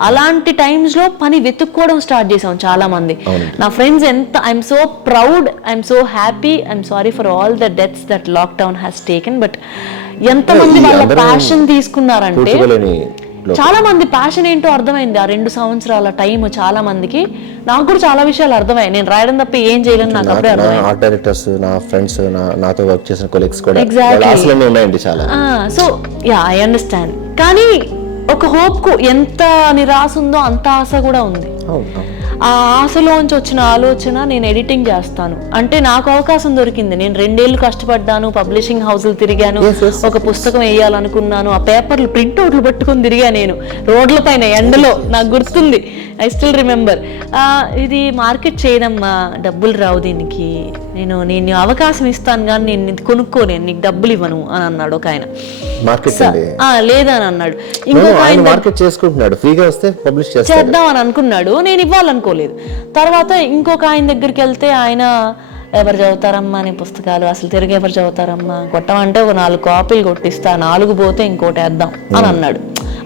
అలాంటి టైమ్స్ లో పని వెతుక్కోవడం స్టార్ట్ చేసాం చాలా మంది. నా ఫ్రెండ్స్ ఎంత I'm so proud, I'm so happy, I'm sorry for all the deaths that lockdown has taken. But ఎంతమంది వాళ్ళ ప్యాషన్ తీసుకున్నారంటే, పూడ్చుకోలేని చాలా మంది ప్యాషన్ ఏంటో అర్థమైంది ఆ 2 సంవత్సరాల టైం. చాలా మందికి, నాకు కూడా చాలా విషయాలు అర్థమయ్యాయి. నేను రాయడం తప్ప ఏం చేయలేను, నాకు అప్పుడే అర్థమైంది. ఆర్ట్ డైరెక్టర్స్, నా ఫ్రెండ్స్, నాతో వర్క్ చేసిన కొలీగ్స్ కూడా Exactly. వాళ్ళ ఆశలన్నీ ఉన్నాయండి చాలా. So yeah, I understand. కానీ ఒక హోప్ కు ఎంత నిరాశ ఉందో అంత ఆశ కూడా ఉంది. ఆ ఆశలోంచి వచ్చిన ఆలోచన, నేను ఎడిటింగ్ చేస్తాను అంటే నాకు అవకాశం దొరికింది. నేను 2 ఏళ్ళు కష్టపడ్డాను, పబ్లిషింగ్ హౌస్లు తిరిగాను, ఒక పుస్తకం వేయాలనుకున్నాను, ఆ పేపర్లు ప్రింట్ అవుట్లు పట్టుకొని తిరిగా నేను రోడ్ల పైన ఎండలో. నాకు గుర్తుంది, ఐ స్టిల్ రిమెంబర్. ఇది మార్కెట్ చేయదమ్మా, డబ్బులు రావు దీనికి, నేను అవకాశం ఇస్తాను కానీ నేను ఇది కొనుక్కోలేను, నీకు డబ్బులు ఇవ్వను అని అన్నాడు ఒక ఆయన. లేదని అన్నాడు. ఇంకొక ఆయన మార్కెట్ చేసుకుంటున్నాడు, ఫ్రీగా వస్తే పబ్లిష్ చేద్దాం అని అనుకున్నాడు, నేను ఇవ్వాలనుకోలేదు. తర్వాత ఇంకొక ఆయన దగ్గరికి వెళ్తే ఆయన, ఎవరు చదువుతారమ్మా నీ పుస్తకాలు, అసలు తిరిగి ఎవరు చదువుతారమ్మా, కొట్టమంటే ఒక 4 కాపీలు కొట్టిస్తా, 4 పోతే ఇంకోటి వేద్దాం అని అన్నాడు.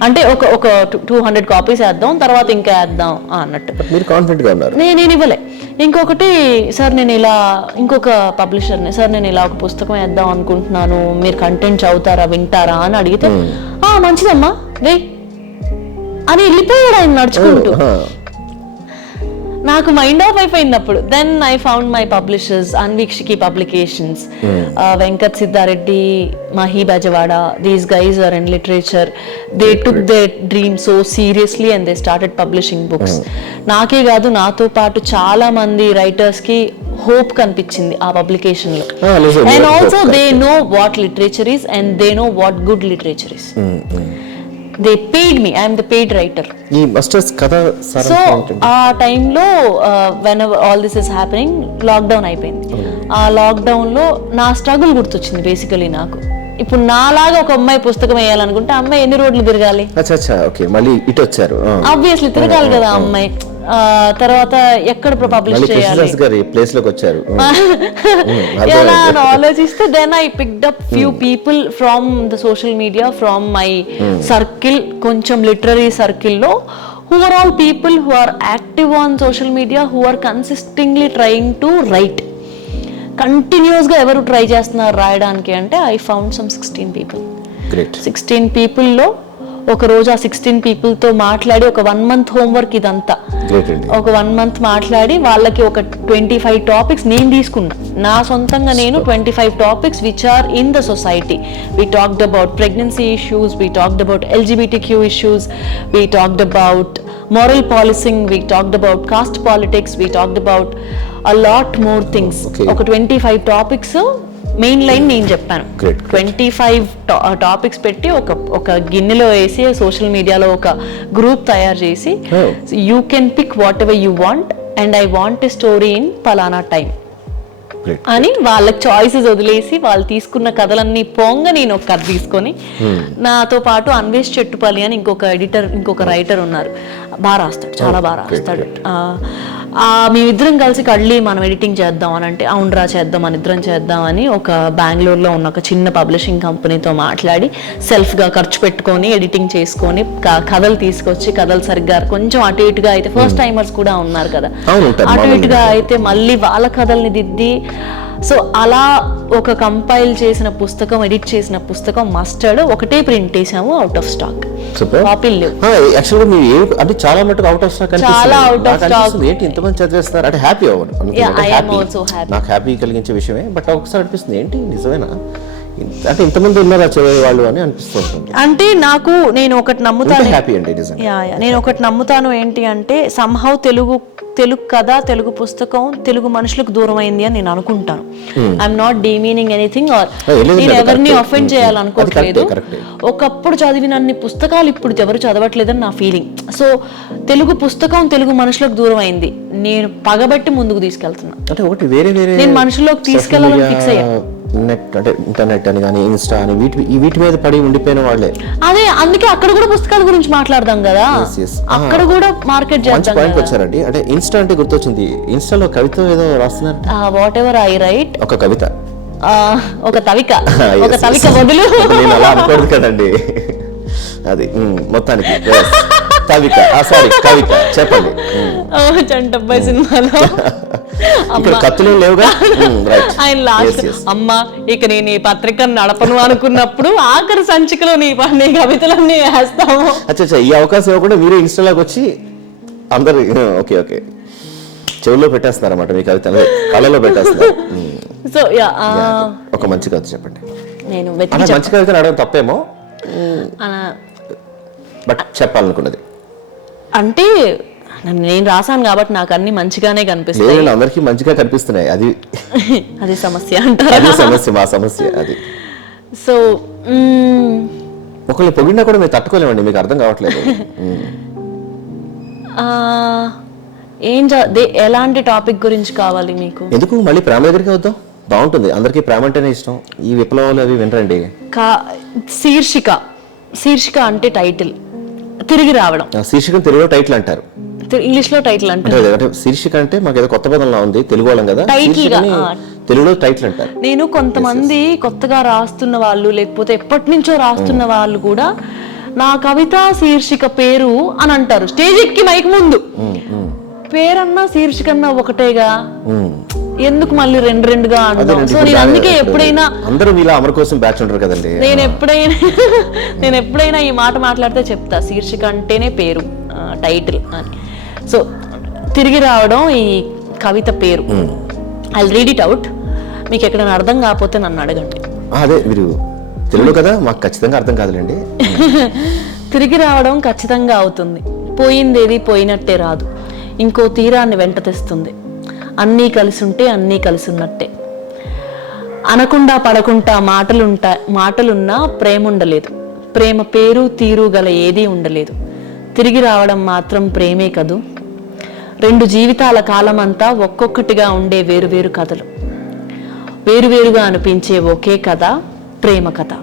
అంటే ఒక 200 కాపీస్ వేద్దాం, తర్వాత ఇంకా వేద్దాం అన్నట్టు. మీరు కాన్ఫిడెంట్ గా ఉన్నారు. నేను ఇవ్వలే. ఇంకొకటి, సార్ నేను ఇలా, ఇంకొక పబ్లిషర్ని, సార్ నేను ఇలా ఒక పుస్తకం వేద్దాం అనుకుంటున్నాను, మీరు కంటెంట్ చదువుతారా, వింటారా అని అడిగితే, మంచిదమ్మా రే అని వెళ్ళిపోయాడు ఆయన నడుచుకుంటూ. నాకు మైండ్ ఆఫ్ అయిపోయింది అప్పుడు. Then I found my publishers, Anvikshiki publications, Venkat Siddareddy, Mahi Bejawada. These guys are in literature. They took their dream so seriously and they started publishing books. నాకే కాదు, నాతో పాటు చాలా మంది రైటర్స్ కి హోప్ కనిపించింది ఆ పబ్లికేషన్ లో. And also they know what literature is and they know what good literature is. They paid me. I am the paid writer. ఈ మాస్టర్స్ కథ సో ఆ టైంలో whenever all this is happening, lockdown అయిపోయింది. ఆ lockdown లో నా struggle గుర్తొచ్చింది basically నాకు. ఇప్పుడు నాలాగా ఒక అమ్మాయి పుస్తకం వేయాలనుకుంటే అమ్మాయి ఎన్ని రోడ్లు తిరగాలి? మళ్ళీ ఇటు వచ్చారు, ఆబ్వియస్లీ తిరగాలి కదా అమ్మాయి. తర్వాత ఎక్కడ పబ్లిష్ చేయాలి ప్లేస్ లోకి వచ్చారు ఎలా అని ఆలోచిస్తే then I picked up few people from the social media, from my circle, కొంచెం లిటరరీ సర్కిల్లో, who are all people who are active on social media, who are consistently trying to write. Continuous గా ఎవరు try చేస్తున్నారు రాయడానికి అంటే I found some 16 people. 16 people లో ఒక రోజు ఆ 16 people తో మాట్లాడి ఒక 1 month హోంవర్క్ ఇదంతా ఒక 1 month మాట్లాడి వాళ్ళకి ఒక 25 టాపిక్స్ నేను తీసుకున్నా. నా సొంతంగా నేను 25 topics which are in the society. We talked about pregnancy issues, we talked about LGBTQ issues, we talked about moral policing, we talked about caste politics, we talked about a lot more things. ఒక 25 topics main line నేను చెప్పాను. 25 topics పెట్టి ఒక గిన్నెలో వేసి social మీడియాలో ఒక group తయారు చేసి, you can pick whatever you want and I want a story in పలానా టైం అని వాళ్ళకి చాయిసెస్ వదిలేసి వాళ్ళు తీసుకున్న కథలన్నీ పోంగ నేను ఒక కథ తీసుకొని, నాతో పాటు అన్వేష్ చెట్టుపల్లి అని ఇంకొక రైటర్ ఉన్నారు, బాగా రాస్తాడు, చాలా బాగా రాస్తాడు. మేమిద్దరం కలిసి కళ్ళి మనం ఎడిటింగ్ చేద్దాం అని అంటే, అవునరా చేద్దాం, మన ఇద్దరం చేద్దాం అని ఒక బెంగళూరులో ఉన్న ఒక చిన్న పబ్లిషింగ్ కంపెనీతో మాట్లాడి సెల్ఫ్గా ఖర్చు పెట్టుకొని ఎడిటింగ్ చేసుకొని కథలు తీసుకొచ్చి, కథలు సరిగ్గా కొంచెం అటు ఇటుగా అయితే, ఫస్ట్ టైమర్స్ కూడా ఉన్నారు కదా, అటు ఇటుగా అయితే మళ్ళీ వాళ్ళ కథల్ని దిద్ది, సో అలా ఒక కంపైల్ చేసిన పుస్తకం, ఎడిట్ చేసిన పుస్తకం మస్టర్డ్ ఒకటే ప్రింట్ చేసాము, అవుట్ ఆఫ్ స్టాక్. కాపీలు లేవు. అంటే చాలా మటుకు అవుట్ ఆఫ్ స్టాక్, చాలా అవుట్ ఆఫ్ స్టాక్. ఏంటి ఇంతమంది చదివేస్తారు అంటే హ్యాపీ అవ్వను, నాకు హ్యాపీ కలిగించే విషయమే. బట్ ఒకసారి అనిపిస్తుంది ఏంటి నిజమేనా అంటే ఇంతమంది ఉన్నారు చదివే వాళ్ళు అని అనిపిస్తుంది. అంటే నేను ఒకటి నమ్ముతాను, హ్యాపీ అండి నేను ఒకటి నమ్ముతాను ఏంటి అంటే, సంహౌ తెలుగు కథ, తెలుగు పుస్తకం తెలుగు మనుషులకు దూరం అయింది అని నేను అనుకుంటాను. I'm not demeaning anything or నేను ఎవరిని అఫెండ్ చేయాలనుకోవట్లేదు. ఒకప్పుడు చదివినన్ని పుస్తకాలు ఇప్పుడు ఎవరు చదవట్లేదని నా ఫీలింగ్. సో తెలుగు పుస్తకం తెలుగు మనుషులకు దూరం అయింది, నేను పగబట్టి ముందుకు తీసుకెళ్తున్నా. అంటే ఒకటి వేరే నేను మనుషుల్లోకి తీసుకెళ్లాలని ఫిక్స్ అయ్యా. నెట్ అంటే ఇంటర్నెట్ అని కానీ ఇన్స్టా అని వీటి మీద పడి ఉండిపోయిన వాళ్ళే. అదే అందుకే అక్కడ కూడా పుస్తకాల గురించి మాట్లాడదాం కదా, yes. అక్కడ కూడా మార్కెట్ మంచి చేద్దాం. పాయింట్ వచ్చారండి. అంటే ఇన్స్టా అంటే గుర్తొచ్చింది, ఇన్స్టాలో కవిత ఏదో రాస్తున్నారు, వాట్ ఎవర్ ఐ రైట్, ఒక కవిత, ఒక తవిక, Yes, ఒక yes. తవిక బదులు నేను అలా అనుకోదు కదండి. అది మొత్తానికి కవిత, సారీ కవిత, చెప్పండి. చంటబ్బాయి సినిమాలో ఇక్కడ కత్తులు లేవుగా. ఆయన లాస్ట్ అమ్మా ఇక నేను ఈ పత్రికను నడపను అనుకున్నప్పుడు ఆఖరి సంచికలో నీ కవితలన్నీ వేస్తాము. అచ్చా, ఈ అవకాశం ఇవ్వకుండా మీరే ఇన్స్టాలోకి వచ్చి అందరు ఓకే చెవుల్లో పెట్టేస్తున్నారు అన్నమాట మీ కవిత, కళ్ళలో పెట్టేస్తున్నారు. సో ఒక మంచి కవిత చెప్పండి. నేను మంచి కవిత అడగడం తప్పేమో, బట్ చెప్పాలనుకున్నది అంటే నేను రాసాను కాబట్టి నాకు అన్ని మంచిగానే కనిపిస్తాయి. అందరికీ మంచిగా కనిపిస్తున్నాయి, అది అది సమస్య అంటారా? అది సమస్య, మా సమస్య అది. సో ఒకళ్ళు పొగిడినా కూడా మీరు తట్టుకోలేమండి, మీకు అర్థం కావట్లేదు. ఎలాంటి టాపిక్ గురించి కావాలి మీకు? ఎందుకు మళ్ళీ ప్రేమ దగ్గరికి వద్దాం, బాగుంటుంది. అందరికీ ప్రేమ అంటేనే ఇష్టం. ఈ విప్లవాలు అవి వినరండి. శీర్షిక అంటే టైటిల్, తిరిగి రావడం. శీర్షిక తెలుగులో టైటిల్ అంటారు, ఇంగ్లీష్ లో టైటిల్ అంటారు. అంటే శీర్షిక అంటే మాకు ఏదో కొత్త పదంలా ఉంది, తెలుగు వాళ్ళం కదా, తెలుగులో టైటిల్ అంటారు. నేను కొంతమంది కొత్తగా రాస్తున్న వాళ్ళు లేకపోతే ఎప్పటి నుంచో రాస్తున్న వాళ్ళు కూడా నా కవిత శీర్షిక పేరు అని అంటారు. స్టేజ్ ఎక్కి మైక్ ముందు పేరన్నా శీర్షికన్నా ఒకటేగా, ఎందుకు మళ్ళీ రెండుగా అంటాం? సో నేను అందుకే ఎప్పుడైనా అందరూ మీలా అమర కోసం బ్యాచ్ ఉంటారు కదండి, నేను ఎప్పుడైనా ఈ మాట మాట్లాడితే చెప్తా శీర్షిక అంటేనే పేరు, టైటిల్ అని. సో తిరిగి రావడం ఈ కవిత పేరు. ఐ రీడ్ ఇట్ అవుట్, మీకు ఎక్కడైనా అర్థం కాకపోతే నన్ను అడగండి. అదే మీరు తెలుగు కదా, మాకు ఖచ్చితంగా అర్థం కాదులేండి. తిరిగి రావడం ఖచ్చితంగా అవుతుంది, పోయిందేది పోయినట్టే రాదు, ఇంకో తీరాన్ని వెంట తెస్తుంది. అన్నీ కలిసి ఉంటే అన్నీ కలిసి ఉన్నట్టే. అనకుండా పడకుండా మాటలున్నా ప్రేమ ఉండలేదు, ప్రేమ పేరు తీరు గల ఏదీ ఉండలేదు. తిరిగి రావడం మాత్రం ప్రేమే కదూ. రెండు జీవితాల కాలమంతా ఒక్కొక్కటిగా ఉండే వేరువేరు కథలు, వేరువేరుగా అనిపించే ఒకే కథ ప్రేమ కథ.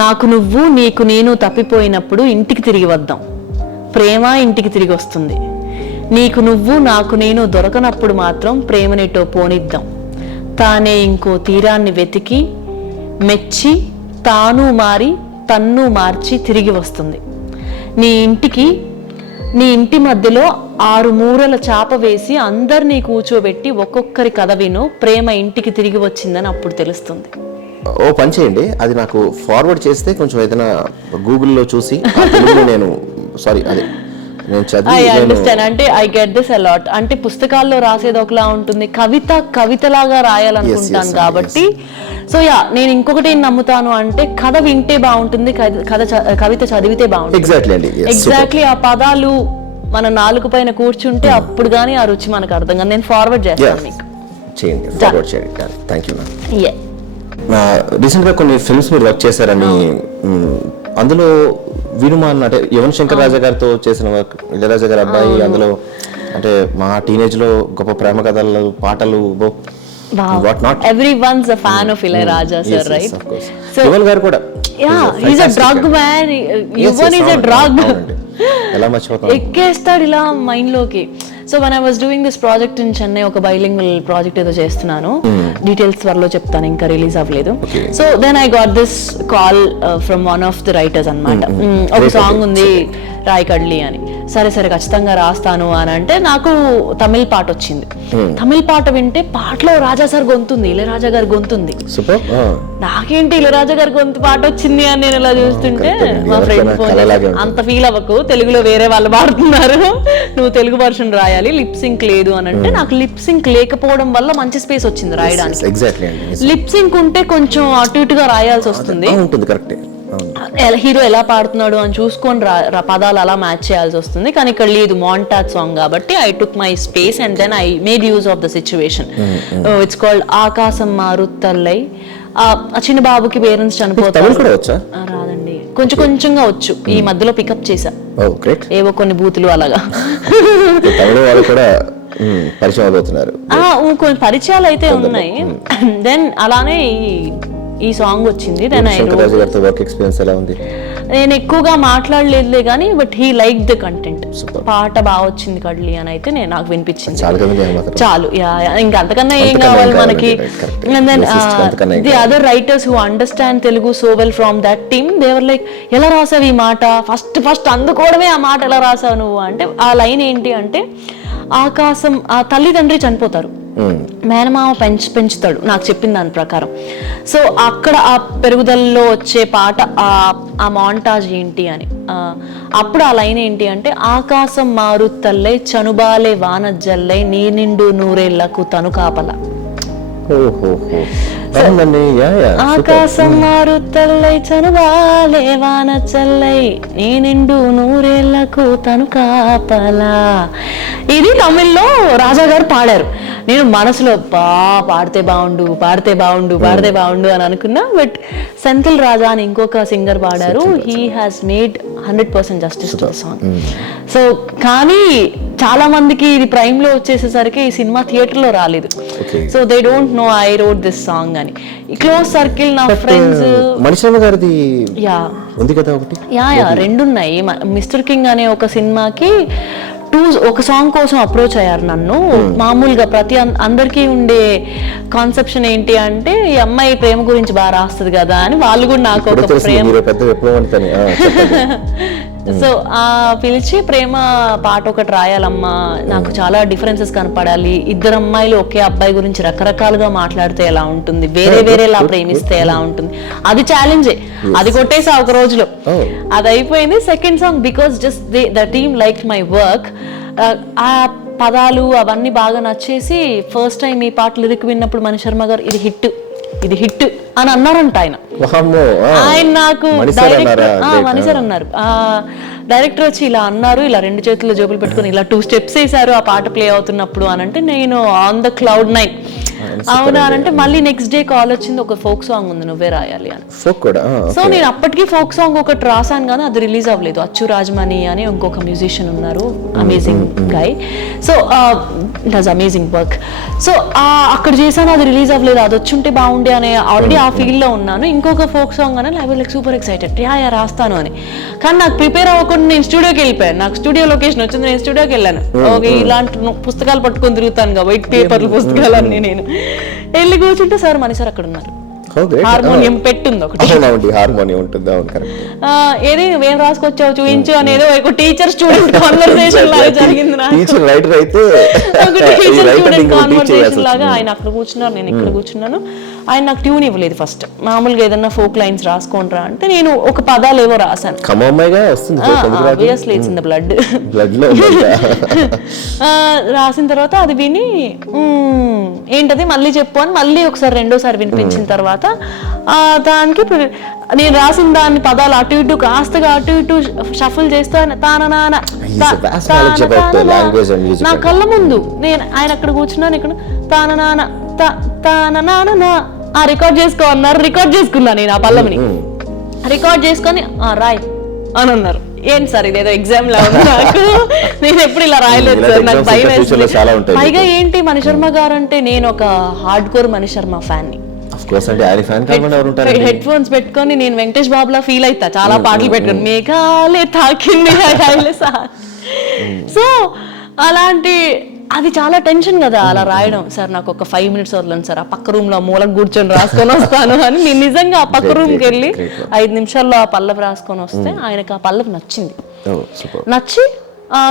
నాకు నువ్వు నీకు నేను తప్పిపోయినప్పుడు ఇంటికి తిరిగి వద్దాం, ప్రేమ ఇంటికి తిరిగి వస్తుంది. నీకు నువ్వు నాకు నేను దొరకనప్పుడు మాత్రం ప్రేమనేటో పోనిద్దాం. తానే ఇంకో తీరాన్ని వెతికి మెచ్చి తాను మారి తన్ను మార్చి తిరిగి వస్తుంది. నీ ఇంటి మధ్యలో 6 మూరల చాప వేసి అందరినీ కూర్చోబెట్టి ఒక్కొక్కరి కథ విను, ప్రేమ ఇంటికి తిరిగి వచ్చిందని అప్పుడు తెలుస్తుంది. ఓ పని చేయండి, అది నాకు ఫార్వర్డ్ చేస్తే కొంచెం ఏదైనా గూగుల్లో చూసి నేను ఐ అండర్స్టాండ్. అంటే ఐ గెట్ దిస్ అలాట్. అంటే పుస్తకాల్లో రాసేది ఒకలా ఉంటుంది, కవితలాగా రాయాలనుకుంటాను కాబట్టి. సో నేను ఇంకొకటి ఏం నమ్ముతాను అంటే కథ వింటే బాగుంటుంది, కవిత చదివితే బాగుంటుంది. ఎగ్జాక్ట్లీ ఆ పదాలు మన నాలుగు పైన కూర్చుంటే అప్పుడు గానీ ఆ రుచి మనకు అర్థం కాదు. నేను ఫార్వర్డ్ చేస్తాను మీకు. రీసెంట్ గా కొన్ని ఫిల్మ్స్ మీరు వర్క్ చేశారని, అందులో వినుమాన్ అంటే యువన్ శంకర్ రాజా గారితో చేసిన వర్క్, ఇళయరాజా గారి అబ్బాయి, అందులో అంటే మా టీనేజ్ లో గొప్ప ప్రేమ కథలు, పాటలు, what not. Everyone's a fan of Ilayaraja sir, yes, right? Yes, of course. So Yuval garu kuda, he's a drug man. Yuvan is a drug. ఎలా మర్చిపోతాం, ఎక్కేస్తాడు ఇలా మైండ్ లోకి. So when I was doing this project in Chennai, ఒక bilingual project ఏదో చేస్తున్నాను, details త్వరలో చెప్తాను, ఇంకా రిలీజ్ అవ్వలేదు. So then I got this call from one of the writers అన్నమాట. ఒక సాంగ్ ఉంది రాయకడ్లి అని. సరే ఖచ్చితంగా రాస్తాను అని అంటే నాకు తమిళ పాట వచ్చింది. తమిళ పాట వింటే పాటలో రాజా సార్ గొంతుంది, ఇళయరాజా గారి గొంతుంది. నాకేంటి ఇళయరాజా గారి గొంతు పాట వచ్చింది అని నేను ఇలా చూస్తుంటే మా ఫ్రెండ్ ఫోన్, అంత ఫీల్ అవ్వకు, తెలుగులో వేరే వాళ్ళు పాడుతున్నారు, నువ్వు తెలుగు వర్షన్ రాయాలి, లిప్ సింక్ లేదు అని అంటే, నాకు లిప్ సింక్ లేకపోవడం వల్ల మంచి స్పేస్ వచ్చింది రాయడానికి. లిప్ సింక్ ఉంటే కొంచెం అటు ఇటుగా రాయాల్సి వస్తుంది, హీరో ఎలా పాడుతున్నాడు అని చూసుకొని పదాలు అలా మ్యాచ్ చేయాల్సి వస్తుంది. కానీ ఇక్కడ లేదు, మాంటాజ్ సాంగ్ కాబట్టి I took my space and then I made use of the situation. It's called ఆకాశం మారుతల్లై. ఆ చిన్న బాబుకి పేరెంట్స్ చనిపోతారు. రాదండి, కొంచెంగా వచ్చు, ఈ మధ్యలో పికప్ చేశా ఏవో కొన్ని బూతులు అలాగా. పరిచయం అవుతున్నారు. కొన్ని పరిచయాలు అయితే ఉన్నాయి. దెన్ అలానే ఈ సాంగ్ వచ్చింది. దెన్ శంకర్రాజు గారితో వర్క్ ఎక్స్పీరియన్స్ ఎలా ఉంది? నేను ఎక్కువగా మాట్లాడలేదులే కానీ but he like the content. పాట బాగా వచ్చింది కడ్లీ అని అయితే నాకు వినిపించింది. చాలు, ఇంకా అంతకన్నా ఏం కావాలి మనకి. And then the other writers who understand Telugu so well from that team, they were like ఎలా రాసావు ఈ మాట, ఫస్ట్ అందుకోవడమే ఆ మాట ఎలా రాసావు నువ్వు అంటే, ఆ లైన్ ఏంటి అంటే, ఆకాశం ఆ తల్లిదండ్రి చనిపోతారు, మేనమామ పెంచుతాడు నాకు చెప్పిన దాని ప్రకారం. సో అక్కడ ఆ పెరుగుదలలో వచ్చే పాట ఆ మాంటాజ్ ఏంటి అని, అప్పుడు ఆ లైన్ ఏంటి అంటే, ఆకాశం మారుతల్లై చనుబాలే వానజల్లై నీ నిండు నూరేళ్లకు తను కాపల. ఆకాశం మారుతల్లై చనుబాలే వానజల్లై నీ నిండు నూరేళ్లకు తను కాపలా. ఇది తమిళ్లో రాజా గారు పాడారు. నేను మనసులో పాడితే బాగుండు అని అనుకున్నా. బట్ సెంథిల్ రాజా అని ఇంకొక సింగర్ పాడారు. He has made 100% justice to the song. So కానీ చాలా మందికి ఇది ప్రైమ్ లో వచ్చేసేసరికి ఈ సినిమా థియేటర్ లో రాలేదు. So they don't know I wrote this song అని. క్లోజ్ సర్కిల్ నా ఫ్రెండ్స్ మణిశర్మ గారిది ఉంది కదా ఒకటి, రెండు ఉన్నాయి. మిస్టర్ కింగ్ అనే ఒక సినిమాకి ఒక సాంగ్ కోసం అప్రోచ్ అయ్యారు నన్ను. మామూలుగా అందరికీ ఉండే కాన్సెప్షన్ ఏంటి అంటే, ఈ అమ్మాయి ప్రేమ గురించి బాగా రాస్తుంది కదా అని వాళ్ళు కూడా నాకు ఒక ప్రేమ సో పిలిచి ప్రేమ పాట ఒకటి రాయాలమ్మా, నాకు చాలా డిఫరెన్సెస్ కనపడాలి, ఇద్దరు అమ్మాయిలు ఒకే అబ్బాయి గురించి రకరకాలుగా మాట్లాడితే ఎలా ఉంటుంది, వేరేలా ప్రేమిస్తే ఎలా ఉంటుంది, అది ఛాలెంజే. అది కొట్టేసా ఒక రోజులో, అది అయిపోయింది. Second song because just the team like my work, ఆ పదాలు అవన్నీ బాగా నచ్చేసి ఫస్ట్ టైం ఈ పాట లిరిక్ విన్నప్పుడు మణిశర్మ గారు ఇది హిట్ అని అన్నారంట. ఆయన నాకు మణిశర్ అన్నారు. డైరెక్టర్ వచ్చి ఇలా అన్నారు, ఇలా 2 చేతుల్లో జోబులు పెట్టుకుని ఇలా 2 steps వేసారు ఆ పాట ప్లే అవుతున్నప్పుడు అని అంటే, నేను ఆన్ ద క్లౌడ్ 9. అవునా అని అంటే, మళ్ళీ నెక్స్ట్ డే కాల్ వచ్చింది, ఒక ఫోక్ సాంగ్ ఉంది నువ్వే రాయాలి అని. సో నేను అప్పటికి ఫోక్ సాంగ్ ఒకటి రాసాను కానీ అది రిలీజ్ అవ్వలేదు. అచ్చు రాజమణి అని ఇంకొక మ్యూజిషియన్ ఉన్నారు, amazing guy. So does amazing work. So అక్కడ చేశాను, అది రిలీజ్ అవ్వలేదు. అది వచ్చుంటే బాగుండే అని ఆల్రెడీ ఆ ఫీల్డ్ లో ఉన్నాను. ఇంకొక ఫోక్ సాంగ్ అని I was like super excited, రాస్తాను అని. కానీ నాకు ప్రిపేర్ అవ్వకుండా నేను స్టూడియోకి వెళ్ళిపోయాను. నాకు స్టూడియో లొకేషన్ వచ్చింది, నేను స్టూడియోకి వెళ్ళాను. ఓకే, ఇలాంటి పుస్తకాలు పట్టుకొని తిరుగుతాను, వైట్ పేపర్లు పుస్తకాలన్నీ. నేను వెళ్ళి కూర్చుంటే సార్ మణిశర్ అక్కడ ఉన్నారు. హార్మోనియం పెట్టుంది ఒకటి, ఏది ఏం రాసుకొచ్చావు చూపించు అనేది ఒక టీచర్ స్టూడెంట్ కాన్వర్సేషన్ లాగా జరిగింది. కాన్వర్సేషన్ లాగా ఆయన అక్కడ కూర్చున్నారు, నేను ఇక్కడ కూర్చున్నాను. ఆయన నాకు ట్యూన్ ఇవ్వలేదు ఫస్ట్. మామూలుగా ఏదన్నా ఫోక్ లైన్స్ రాసుకుంటారా అంటే, నేను ఒక పదాలు ఏవో రాశాను. Obviously it's in the blood. రాసిన తర్వాత అది విని ఏంటది మళ్ళీ చెప్పు అని మళ్ళీ ఒకసారి రెండోసారి వినిపించిన తర్వాత దానికి నేను రాసిన దాని పదాలు అటు ఇటు కాస్తగా అటు ఇటు షఫుల్ చేస్తూ నా కళ్ళ ముందు నేను ఆయన అక్కడ కూర్చున్నాను, ఇక్కడ తాన రికార్డ్ చేసుకో అన్నారు. రికార్డ్ చేసుకున్నా నేను ఆ పల్లవిని. రికార్డ్ చేసుకొని రాయ్ అని అన్నారు. ఏంటి సార్ ఇదేదో ఎగ్జామ్ లా ఉంది నాకు, నేను ఎప్పుడు ఇలా రాయలేదు సార్, నాకు భయం వేస్తుంది. పైగా ఏంటి మణిశర్మ గారు అంటే, నేను ఒక హార్డ్ కోర్ మణిశర్మ ఫ్యాన్ ని. హెడ్ ఫోన్స్ పెట్టుకొని నేను వెంకటేష్ బాబులా ఫీల్ అవుతా చాలా పాటలు పెట్టుకుని, మేఘాలే తాకింది. సో అలాంటి అది చాలా టెన్షన్ కదా అలా రాయడం. సార్ నాకు ఒక 5 minutes వదలండి సార్, ఆ పక్క రూమ్ లో మూలకు కూర్చొని రాసుకొని వస్తాను అని. నేను నిజంగా ఆ పక్క రూమ్కి వెళ్ళి 5 నిమిషాల్లో ఆ పల్లవి రాసుకొని వస్తే ఆయనకు ఆ పల్లవి నచ్చింది. నచ్చి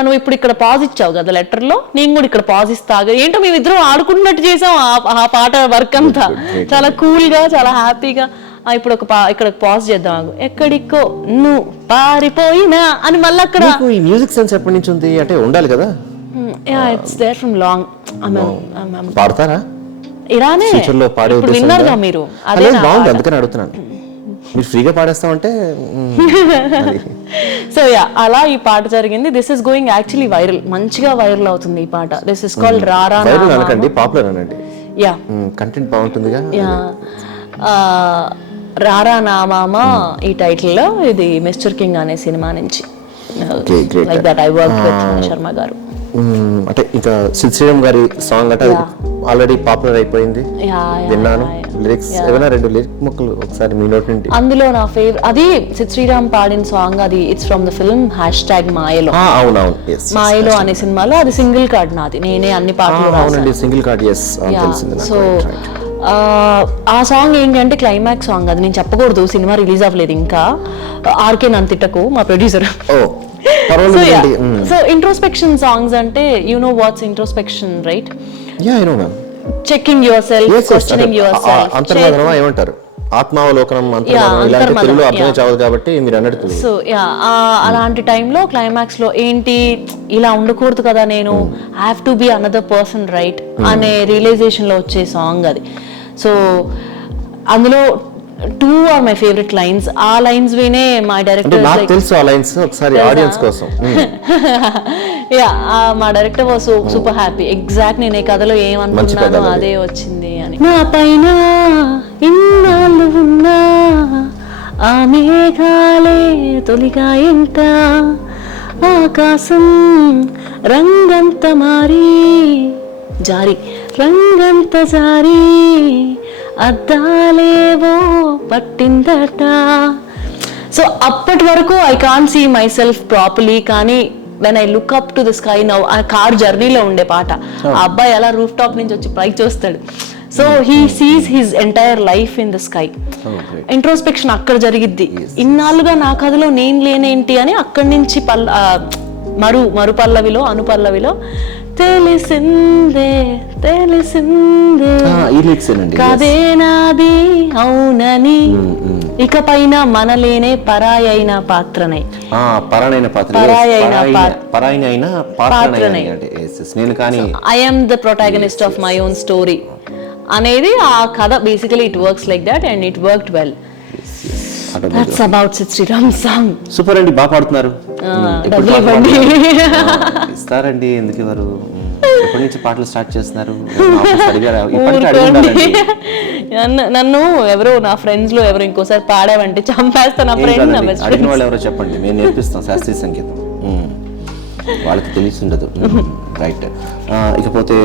నువ్వు ఇప్పుడు ఇక్కడ పాజ్ ఇచ్చావు కదా లెటర్ లో, నేను కూడా ఇక్కడ పాజ్ ఇస్తా. ఏంటో మేమిద్దరం ఆడుకున్నట్టు చేసాం ఆ పాట వర్క్ అంతా, చాలా కూల్ గా చాలా హ్యాపీగా. ఇప్పుడు ఇక్కడ పాజ్ చేద్దాం, ఎక్కడికో నువ్వు పారిపోయినా అని. మళ్ళీ అక్కడ మ్యూజిక్ సెన్స్ ఎప్పటి నుంచి ఉంది అంటే ఉండాలి కదా. It's there from long. పాడతారా ఇలానే విన్నారుగా మీరు, అదే బాగుంది అందుకని అడుగుతున్నాను. మీరు ఫ్రీగా పాడేస్తామంటే. సో అలా ఈ పాట జరిగింది. This is going actually viral, మంచిగా వైరల్ అవుతుంది ఈ పాట. దిస్ ఇస్ కాల్డ్ రారా అనకండి, పాపులర్ అనండి. కంటెంట్ బాగుంటుందిగా. రారా నా మామ ఈ టైటిల్ లో, ఇది మిస్టర్ కింగ్ అనే సినిమా నుంచి. Like that I work with Sharma గారు. అంటే ఇంకా సిద్ శ్రీరామ్ గారి సాంగ్ అంటే ఆల్రెడీ పాపులర్ అయిపోయింది, విన్నాను. లిరిక్స్ ఏమైనా 2 లిరిక్ ముక్కలు ఒకసారి మీ నోటి నుండి. అందులో నా ఫేవరెట్ అది సిద్ శ్రీరామ్ పాడిన సాంగ్, అది ఇట్స్ ఫ్రమ్ ద ఫిల్మ్ #మాయలో. అవునవును, మాయలో అనే సినిమాలో అది సింగిల్ కార్డ్ నాది, నేనే అన్ని పాటలు అవునండి, సింగిల్ కార్డ్. తెలిసింది. సో ఆ సాంగ్ ఏంటంటే క్లైమాక్స్ సాంగ్, అది నేను చెప్పకూడదు, సినిమా రిలీజ్ అవ్వలేదు ఇంకా. ఆర్కే నంతిటకు మా ప్రొడ్యూసర్. సో ఇంట్రోస్పెక్షన్ సాంగ్స్ అంటే you know what's introspection, right? Checking yourself, questioning yourself. అంతర్మదనం ఏమంటారు, ఆత్మావలోకనం, ఇలాంటి తెలుగులో అర్థమే చావదు కాబట్టి మీరు అన్నట్టు. సో అలాంటి టైంలో క్లైమాక్స్ లో ఏంటి, ఇలా ఉండకూడదు కదా నేను, I have to be another person, right అనే రియలైజేషన్ లో వచ్చే సాంగ్ అది. సో అందులో 2 ఆర్ మై ఫేవరెట్ లైన్స్. ఆ లైన్స్ వినే మా డైరెక్టర్, నాకు తెలుసు ఆ లైన్స్, ఒకసారి ఆడియన్స్ కోసం. మా director was super happy. Exact నేను ఈ కథలో ఏమనుకున్నానో అదే వచ్చింది అని. నా పైన ఇన్నాళ్ళు ఉన్నా ఆ మేఘాలే తొలిగా ఎంత, ఆకాశం రంగంత మారి జారి, రంగంత జారి అద్దాలేవో పట్టిందట. సో అప్పటి వరకు I can't see myself properly, కానీ when I look up to the sky now, ఆ కార్ జర్నీలో ఉండే పాట, ఆ అబ్బాయి అలా రూఫ్ టాప్ నుంచి వచ్చి పైకి చూస్తాడు. So he sees his entire life in the sky. Introspection అక్కడ జరిగిద్ది. ఇన్నాళ్ళుగా నా కథలో నేను లేనేంటి అని అక్కడి నుంచి మరు పల్లవిలో, అనుపల్లవిలో తెలిసిందే తెలిసిందే కదే నాది అవునని, ఇకపైన మనలేనే పరాయైన పాత్రనై, I am the protagonist of my own story అనేది ఆ కథ. Basically it works like that and it worked well. That's about Sid Sriram song. Super అండి, బాగా పాడుతున్నారు. డబ్బులు ఇవ్వండి. ఇస్తారండి, ఎందుకు ఇవ్వరు? ఎప్పటి నుంచి పాటలు స్టార్ట్ చేస్తున్నారు? నన్ను ఎవరో నా ఫ్రెండ్స్ లో ఎవరు ఇంకోసారి పాడావంటే చంపేస్తా. నా ఫ్రెండ్ అడిగిన వాళ్ళు ఎవరో చెప్పండి, మేము నేర్పిస్తాం శాస్త్రీయ సంగీతం, వాళ్ళకి తెలిసి ఉండదు. రైట్. ఇకపోతే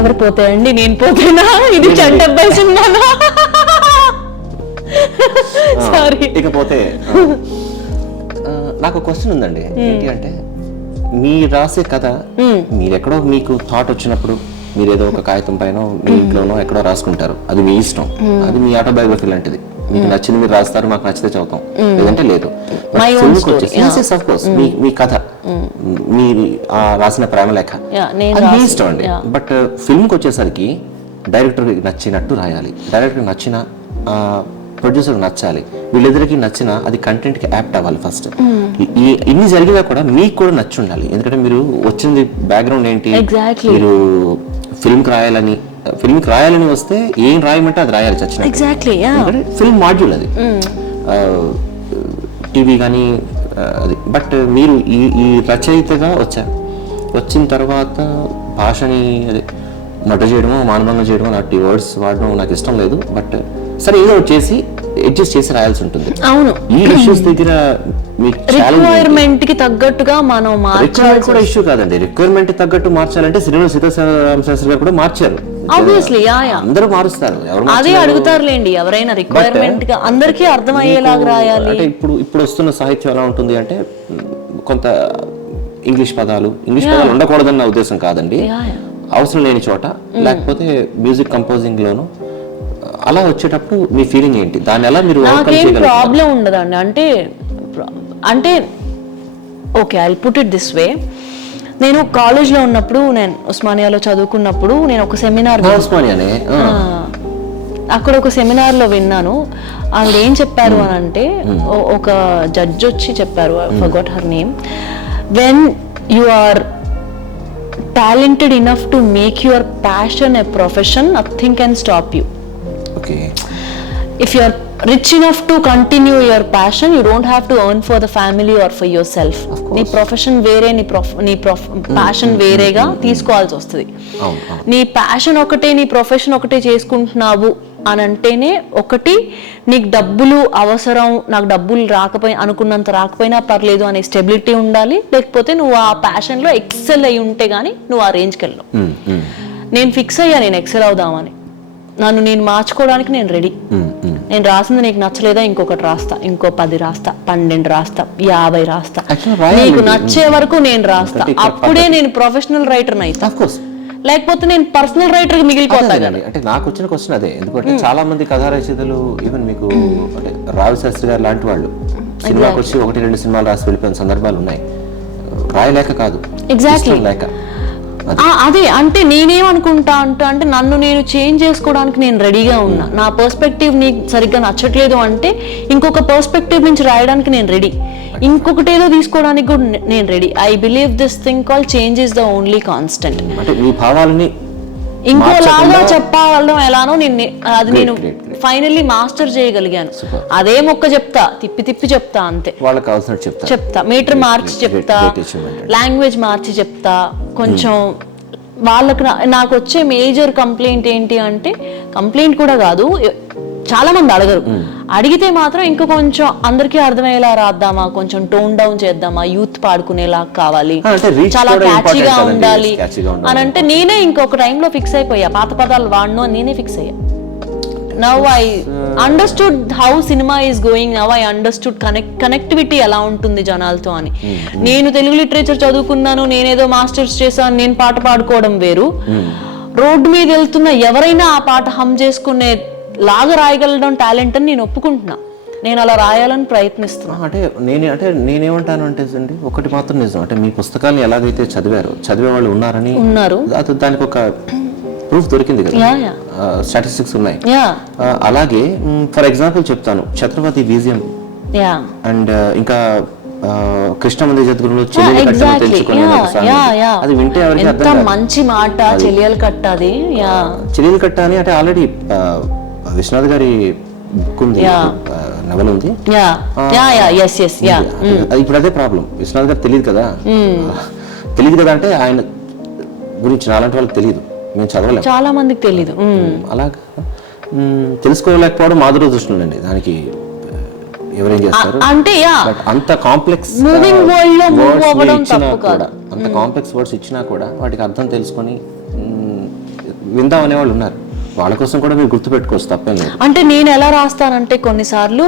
ఎవరు పోతాయండి, నేను పోతేనా? ఇది చంటబ్బాయి సినిమాలో. సారీ. ఇకపోతే నాకు క్వశ్చన్ ఉందండి. ఏంటి అంటే, మీరు రాసే కథ మీరెక్కడో మీకు థాట్ వచ్చినప్పుడు మీరు ఏదో ఒక కాగితం పైన మీ ఇంట్లోనో ఎక్కడో రాసుకుంటారు, అది మీ ఇష్టం, అది మీ ఆటోబయోగ్రఫీ లాంటిది. మీకు నచ్చింది మీరు రాస్తారు, మాకు నచ్చితే చదువుతాం, లేదంటే లేదు. మీ కథ, మీరు రాసిన ప్రేమ లేఖ, అది మీ ఇష్టం అండి. బట్ ఫిల్మ్కి వచ్చేసరికి డైరెక్టర్కి నచ్చినట్టు రాయాలి, డైరెక్టర్కి నచ్చిన, ప్రొడ్యూసర్కి నచ్చాలి, వీళ్ళిద్దరికి నచ్చిన అది కంటెంట్కి యాప్ట్ అవ్వాలి ఫస్ట్. ఇన్ని జరిగినా కూడా మీకు కూడా నచ్చి ఉండాలి. ఎందుకంటే మీరు వచ్చింది బ్యాక్గ్రౌండ్ ఏంటి, మీరు ఫిల్మ్కి రాయాలని వస్తే ఏం రాయమంటే అది రాయాలి చచ్చిన. ఫిల్మ్ మాడ్యూల్ అది, టీవీ కానీ అది. బట్ మీరు ఈ రచయితగా వచ్చిన తర్వాత భాషని అదే మర్డర్ చేయడమో మానభంగం చేయడమో, నాటి వర్డ్స్ వాడడం నాకు ఇష్టం లేదు. బట్ సరే, ఏదో చేసి అడ్జస్ట్ చేసి రాయాల్సి ఉంటుంది. అవును, ఈ ఇష్యూస్ దగ్గర రిక్వైర్మెంట్ కి తగ్గట్టుగా మనం మార్చాలి కూడా ఇష్యూ కాదండి. రిక్వైర్మెంట్ తగ్గట్టు మార్చాలంటే సినిమా సీతారామ శాస్త్రి గారు కూడా మార్చారు. ఆబ్వియస్లీ అందరూ మారుస్తారు, అదే అడుగుతారులేండి ఎవరైనా. రిక్వైర్మెంట్ గా అందరికీ అర్థమయ్యేలాగా రాయాలి. అంటే ఇప్పుడు వస్తున్న సాహిత్యం ఎలా ఉంటుంది అంటే, కొంత ఇంగ్లీష్ పదాలు ఉండకూడదన్న ఉద్దేశం కాదండి, అవసరం లేని చోట, లేకపోతే మ్యూజిక్ కంపోజింగ్ లోను అలా వచ్చేటప్పుడు మీ ఫీలింగ్ ఏంటి? దాన్ని ఎలా మీరు నాకేం ప్రాబ్లం ఉండదండి. అంటే okay, I put it this way. నేను కాలేజ్లో ఉన్నప్పుడు, నేను ఉస్మానియాలో చదువుకున్నప్పుడు, నేను ఒక సెమినార్, అక్కడ ఒక సెమినార్లో విన్నాను. ఆవిడ ఏం చెప్పారు అని అంటే, ఒక జడ్జ్ వచ్చి చెప్పారు, forgot her name, when you are talented enough to make your passion a profession, nothing can stop you. Okay. If you are rich enough to continue your passion, you don't have to earn for the family or for yourself. నీ profession వేరే, నీ passion వేరేగా తీసుకోవాల్సి వస్తుంది. నీ passion ఒకటే, నీ profession ఒకటే చేసుకుంటున్నావు అని అంటేనే ఒకటి నీకు డబ్బులు అవసరం, నాకు డబ్బులు అనుకున్నంత రాకపోయినా పర్లేదు అనే స్టెబిలిటీ ఉండాలి, లేకపోతే నువ్వు ఆ ప్యాషన్లో ఎక్సెల్ అయి ఉంటే గానీ నువ్వు ఆ రేంజ్కి వెళ్ళవు. నేను ఫిక్స్ అయ్యా నేను ఎక్సెల్ అవుదామని, నన్ను నేను మార్చుకోవడానికి నేను రెడీ. నేను రాసింది నీకు నచ్చలేదా, ఇంకొకటి రాస్తా, ఇంకో 10 రాస్తా, 12 రాస్తా, 50 రాస్తా, నీకు నచ్చే వరకు నేను రాస్తా. అప్పుడే నేను ప్రొఫెషనల్ రైటర్ అయితా, లేకపోతే నేను పర్సనల్ రైటర్ గా మిగిలిపోతా. అంటే నాకు వచ్చిన క్వశ్చన్ అదే, ఎందుకంటే చాలా మంది కథా రచయితలు ఈవెన్ మీకు అంటే రావి శాస్త్రి గారు లాంటి వాళ్ళు సినిమాకి వచ్చి 1-2 సినిమాలు రాసి వెళ్ళిపోయిన సందర్భాలు ఉన్నాయి. రాయలేక కాదు, ఎగ్జాక్ట్లీ లేక. అదే అంటే నేనేమనుకుంటా అంటే నన్ను నేను చేంజ్ చేసుకోవడానికి నేను రెడీగా ఉన్నా. నా పర్స్పెక్టివ్ నీకు సరిగ్గా నచ్చట్లేదు అంటే ఇంకొక పర్స్పెక్టివ్ నుంచి రాయడానికి నేను రెడీ, ఇంకొకటి ఏదో తీసుకోవడానికి కూడా నేను ready. I believe this thing call change is the only constant. అంటే మీ భావాలని ఇంకోలాగా చెప్పడం ఎలానో అది నేను ఫైనల్లీ మాస్టర్ చేయగలిగాను. అదే మొక్క చెప్తా, తిప్పి చెప్తా, అంతే. వాళ్ళకి కావాల్సిన చెప్తా, మీటర్ మార్చి చెప్తా, లాంగ్వేజ్ మార్చి చెప్తా. కొంచెం వాళ్ళకి నాకు వచ్చే మేజర్ కంప్లైంట్ ఏంటి అంటే, కంప్లైంట్ కూడా కాదు, చాలా మంది అడగరు, అడిగితే మాత్రం ఇంకా కొంచెం అందరికీ అర్థమయ్యేలా రాద్దామా, కొంచెం టోన్ డౌన్ చేద్దామా, యూత్ పాడుకునేలా కావాలి, చాలా క్యాచీగా ఉండాలి అని అంటే నేనే ఇంకొక టైంలో ఫిక్స్ అయిపోయా, పాత పదాలు వాడను అని నేనే ఫిక్స్ అయ్యా. Now I understood how cinema is going, now I understood connectivity ఎలా ఉంటుంది జనాలతో అని. నేను తెలుగు లిటరేచర్ చదువుకున్నాను, నేనేదో మాస్టర్స్ చేశాను, నేను పాట పాడుకోవడం వేరు. రోడ్డు మీద వెళ్తున్న ఎవరైనా ఆ పాట హమ్ చేసుకునే లాగా రాయగలడం టాలెంట్ అని నేను ఒప్పుకుంటున్నా. నేను అలా రాయాలని ప్రయత్నిస్తున్నా. అంటే నేనేమంటాను అంటే అండి, ఒకటి మాత్రం నిజం, అంటే మీ పుస్తకాలను ఎలాగైతే చదివే వాళ్ళు ఉన్నారు, దానికి ఒక ప్రూఫ్ దొరికింది కదా, స్టాటిస్టిక్స్ ఉన్నాయి. అలాగే ఫర్ ఎగ్జాంపుల్ చెప్తాను, ఛత్రపతి బీజియం అండ్ ఇంకా కృష్ణమంది జగద్గురులో అది వింటే ఎంత మంచి మాట, చెలియలు కట్ట. అది చెలియలు కట్ట అని అంటే ఆల్రెడీ విశ్వనాథ్ గారి బుక్ ఉంది, నవల ఉంది. ఇప్పుడు అదే ప్రాబ్లం, విశ్వనాథ్ గారు తెలియదు కదా అంటే ఆయన గురించి నాలాంటి వాళ్ళకి తెలియదు, మేము చదవలేము, చాలా మందికి తెలియదు. అలాగా తెలుసుకోలేకపోవడం మా దురదృష్టం అండి. దానికి ఎవరేం చేస్తారు అంటే అంత కాంప్లెక్స్ అంత కాంప్లెక్స్ వర్డ్స్ ఇచ్చినా కూడా వాటికి అర్థం తెలుసుకొని విందాం అనేవాళ్ళు ఉన్నారు. వాళ్ళ కోసం కూడా మీరు గుర్తుపెట్టుకోవచ్చు, తప్పేం లేదు. అంటే నేను ఎలా రాస్తానంటే కొన్నిసార్లు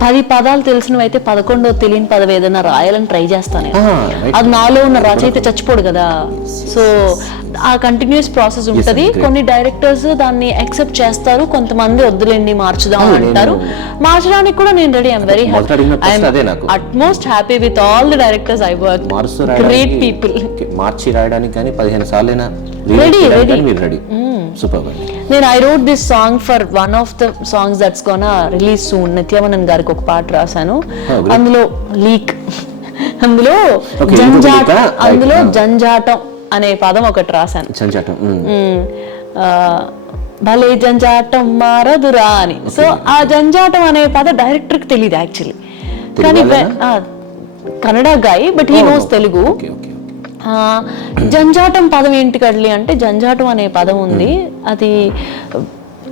10 పదాలు తెలిసినవి అయితే 11వ తెలియని పదవి ఏదైనా రాయాలని ట్రై చేస్తాను. అది నాలో ఉన్న రచయిత చచ్చిపోడు కదా. సో ఆ కంటిన్యూస్ ప్రాసెస్ ఉంటుంది. కొన్ని డైరెక్టర్స్ దాన్ని యాక్సెప్ట్ చేస్తారు, కొంతమంది వద్దులేండి మార్చుదాం అంటారు. మార్చడానికి కూడా నేను ready. I'm very happy, utmost happy with all the directors I work, great people. మార్చి రాయడానికి కానీ 15 సార్లైనా రెడీ. సూపర్. నేను I wrote this song for one of the songs that's gonna release soon. Nityanand గారికి ఒక పాట రాశాను, అందులో లీక్, అందులో జంజాటం అనే పదం ఒకటి రాశాను. భలే జంజాటం మారదురా అని. సో ఆ జంజాటం అనే పదం డైరెక్టర్ కి తెలియదు యాక్చువల్లీ, కానీ Kannada guy, but he knows Telugu. జంజాటం పదం ఏంటి కడలి అంటే, జంజాటం అనే పదం ఉంది, అది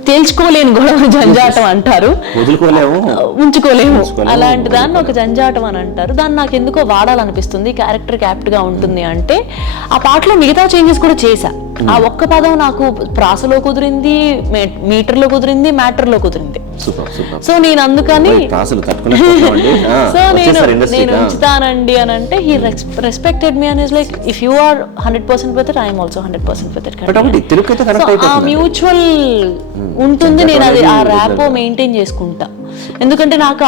తేల్చుకోలేని గొడవ జంజాటం అంటారు, ఉంచుకోలేము, అలాంటి దాన్ని ఒక జంజాటం అని అంటారు. దాన్ని నాకు ఎందుకో వాడాలనిపిస్తుంది, క్యారెక్టర్ యాప్ట్ గా ఉంటుంది అంటే. ఆ పాటలో మిగతా చేంజెస్ కూడా చేశా. ఆ ఒక్క పదం నాకు ప్రాసలో కుదిరింది, మీటర్ లో కుదిరింది, మ్యాటర్ లో కుదిరింది. సో నేను అందుకని సో నేను ఉంచుతానండి అని అంటే, he respected me and is like, if you are 100% with it, I'm also 100% with it. ఆ మ్యూచువల్ ఉంటుంది. నేను అది ఆ ర్యాపో మెయింటైన్ చేసుకుంటా, ఎందుకంటే నాకు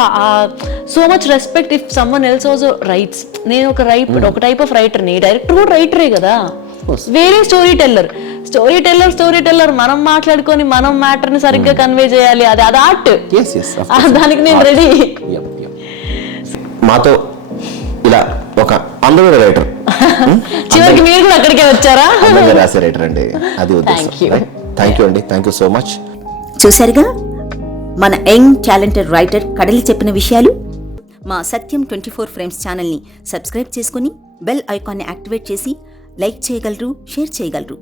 so much respect if someone else also writes. నేను ఒక టైప్ ఆఫ్ రైటర్ ని, డైరెక్టర్ కూడా రైటరే కదా, వేరే స్టోరీ టెల్లర్. మనం మాట్లాడుకొని మనం మ్యాటర్ ని సరిగ్గా కన్వే చేయాలి, అది ఆర్ట్. దానికి నేను రెడీ. మాతో ఇలా ఒక అందమైన రైటర్, చివరికి మీరు కూడా అక్కడికే వచ్చారా? రాసే రైటర్ అండి, అది. థ్యాంక్ యూ అండి, థ్యాంక్ యూ సో మచ్. చూసారుగా మన యంగ్ టాలెంటెడ్ రైటర్ కడలి చెప్పిన విషయాలు. మా సత్యం 24 ఫ్రేమ్స్ ఛానల్ని సబ్స్క్రైబ్ చేసుకుని బెల్ ఐకాన్ని యాక్టివేట్ చేసి లైక్ చేయగలరు, షేర్ చేయగలరు.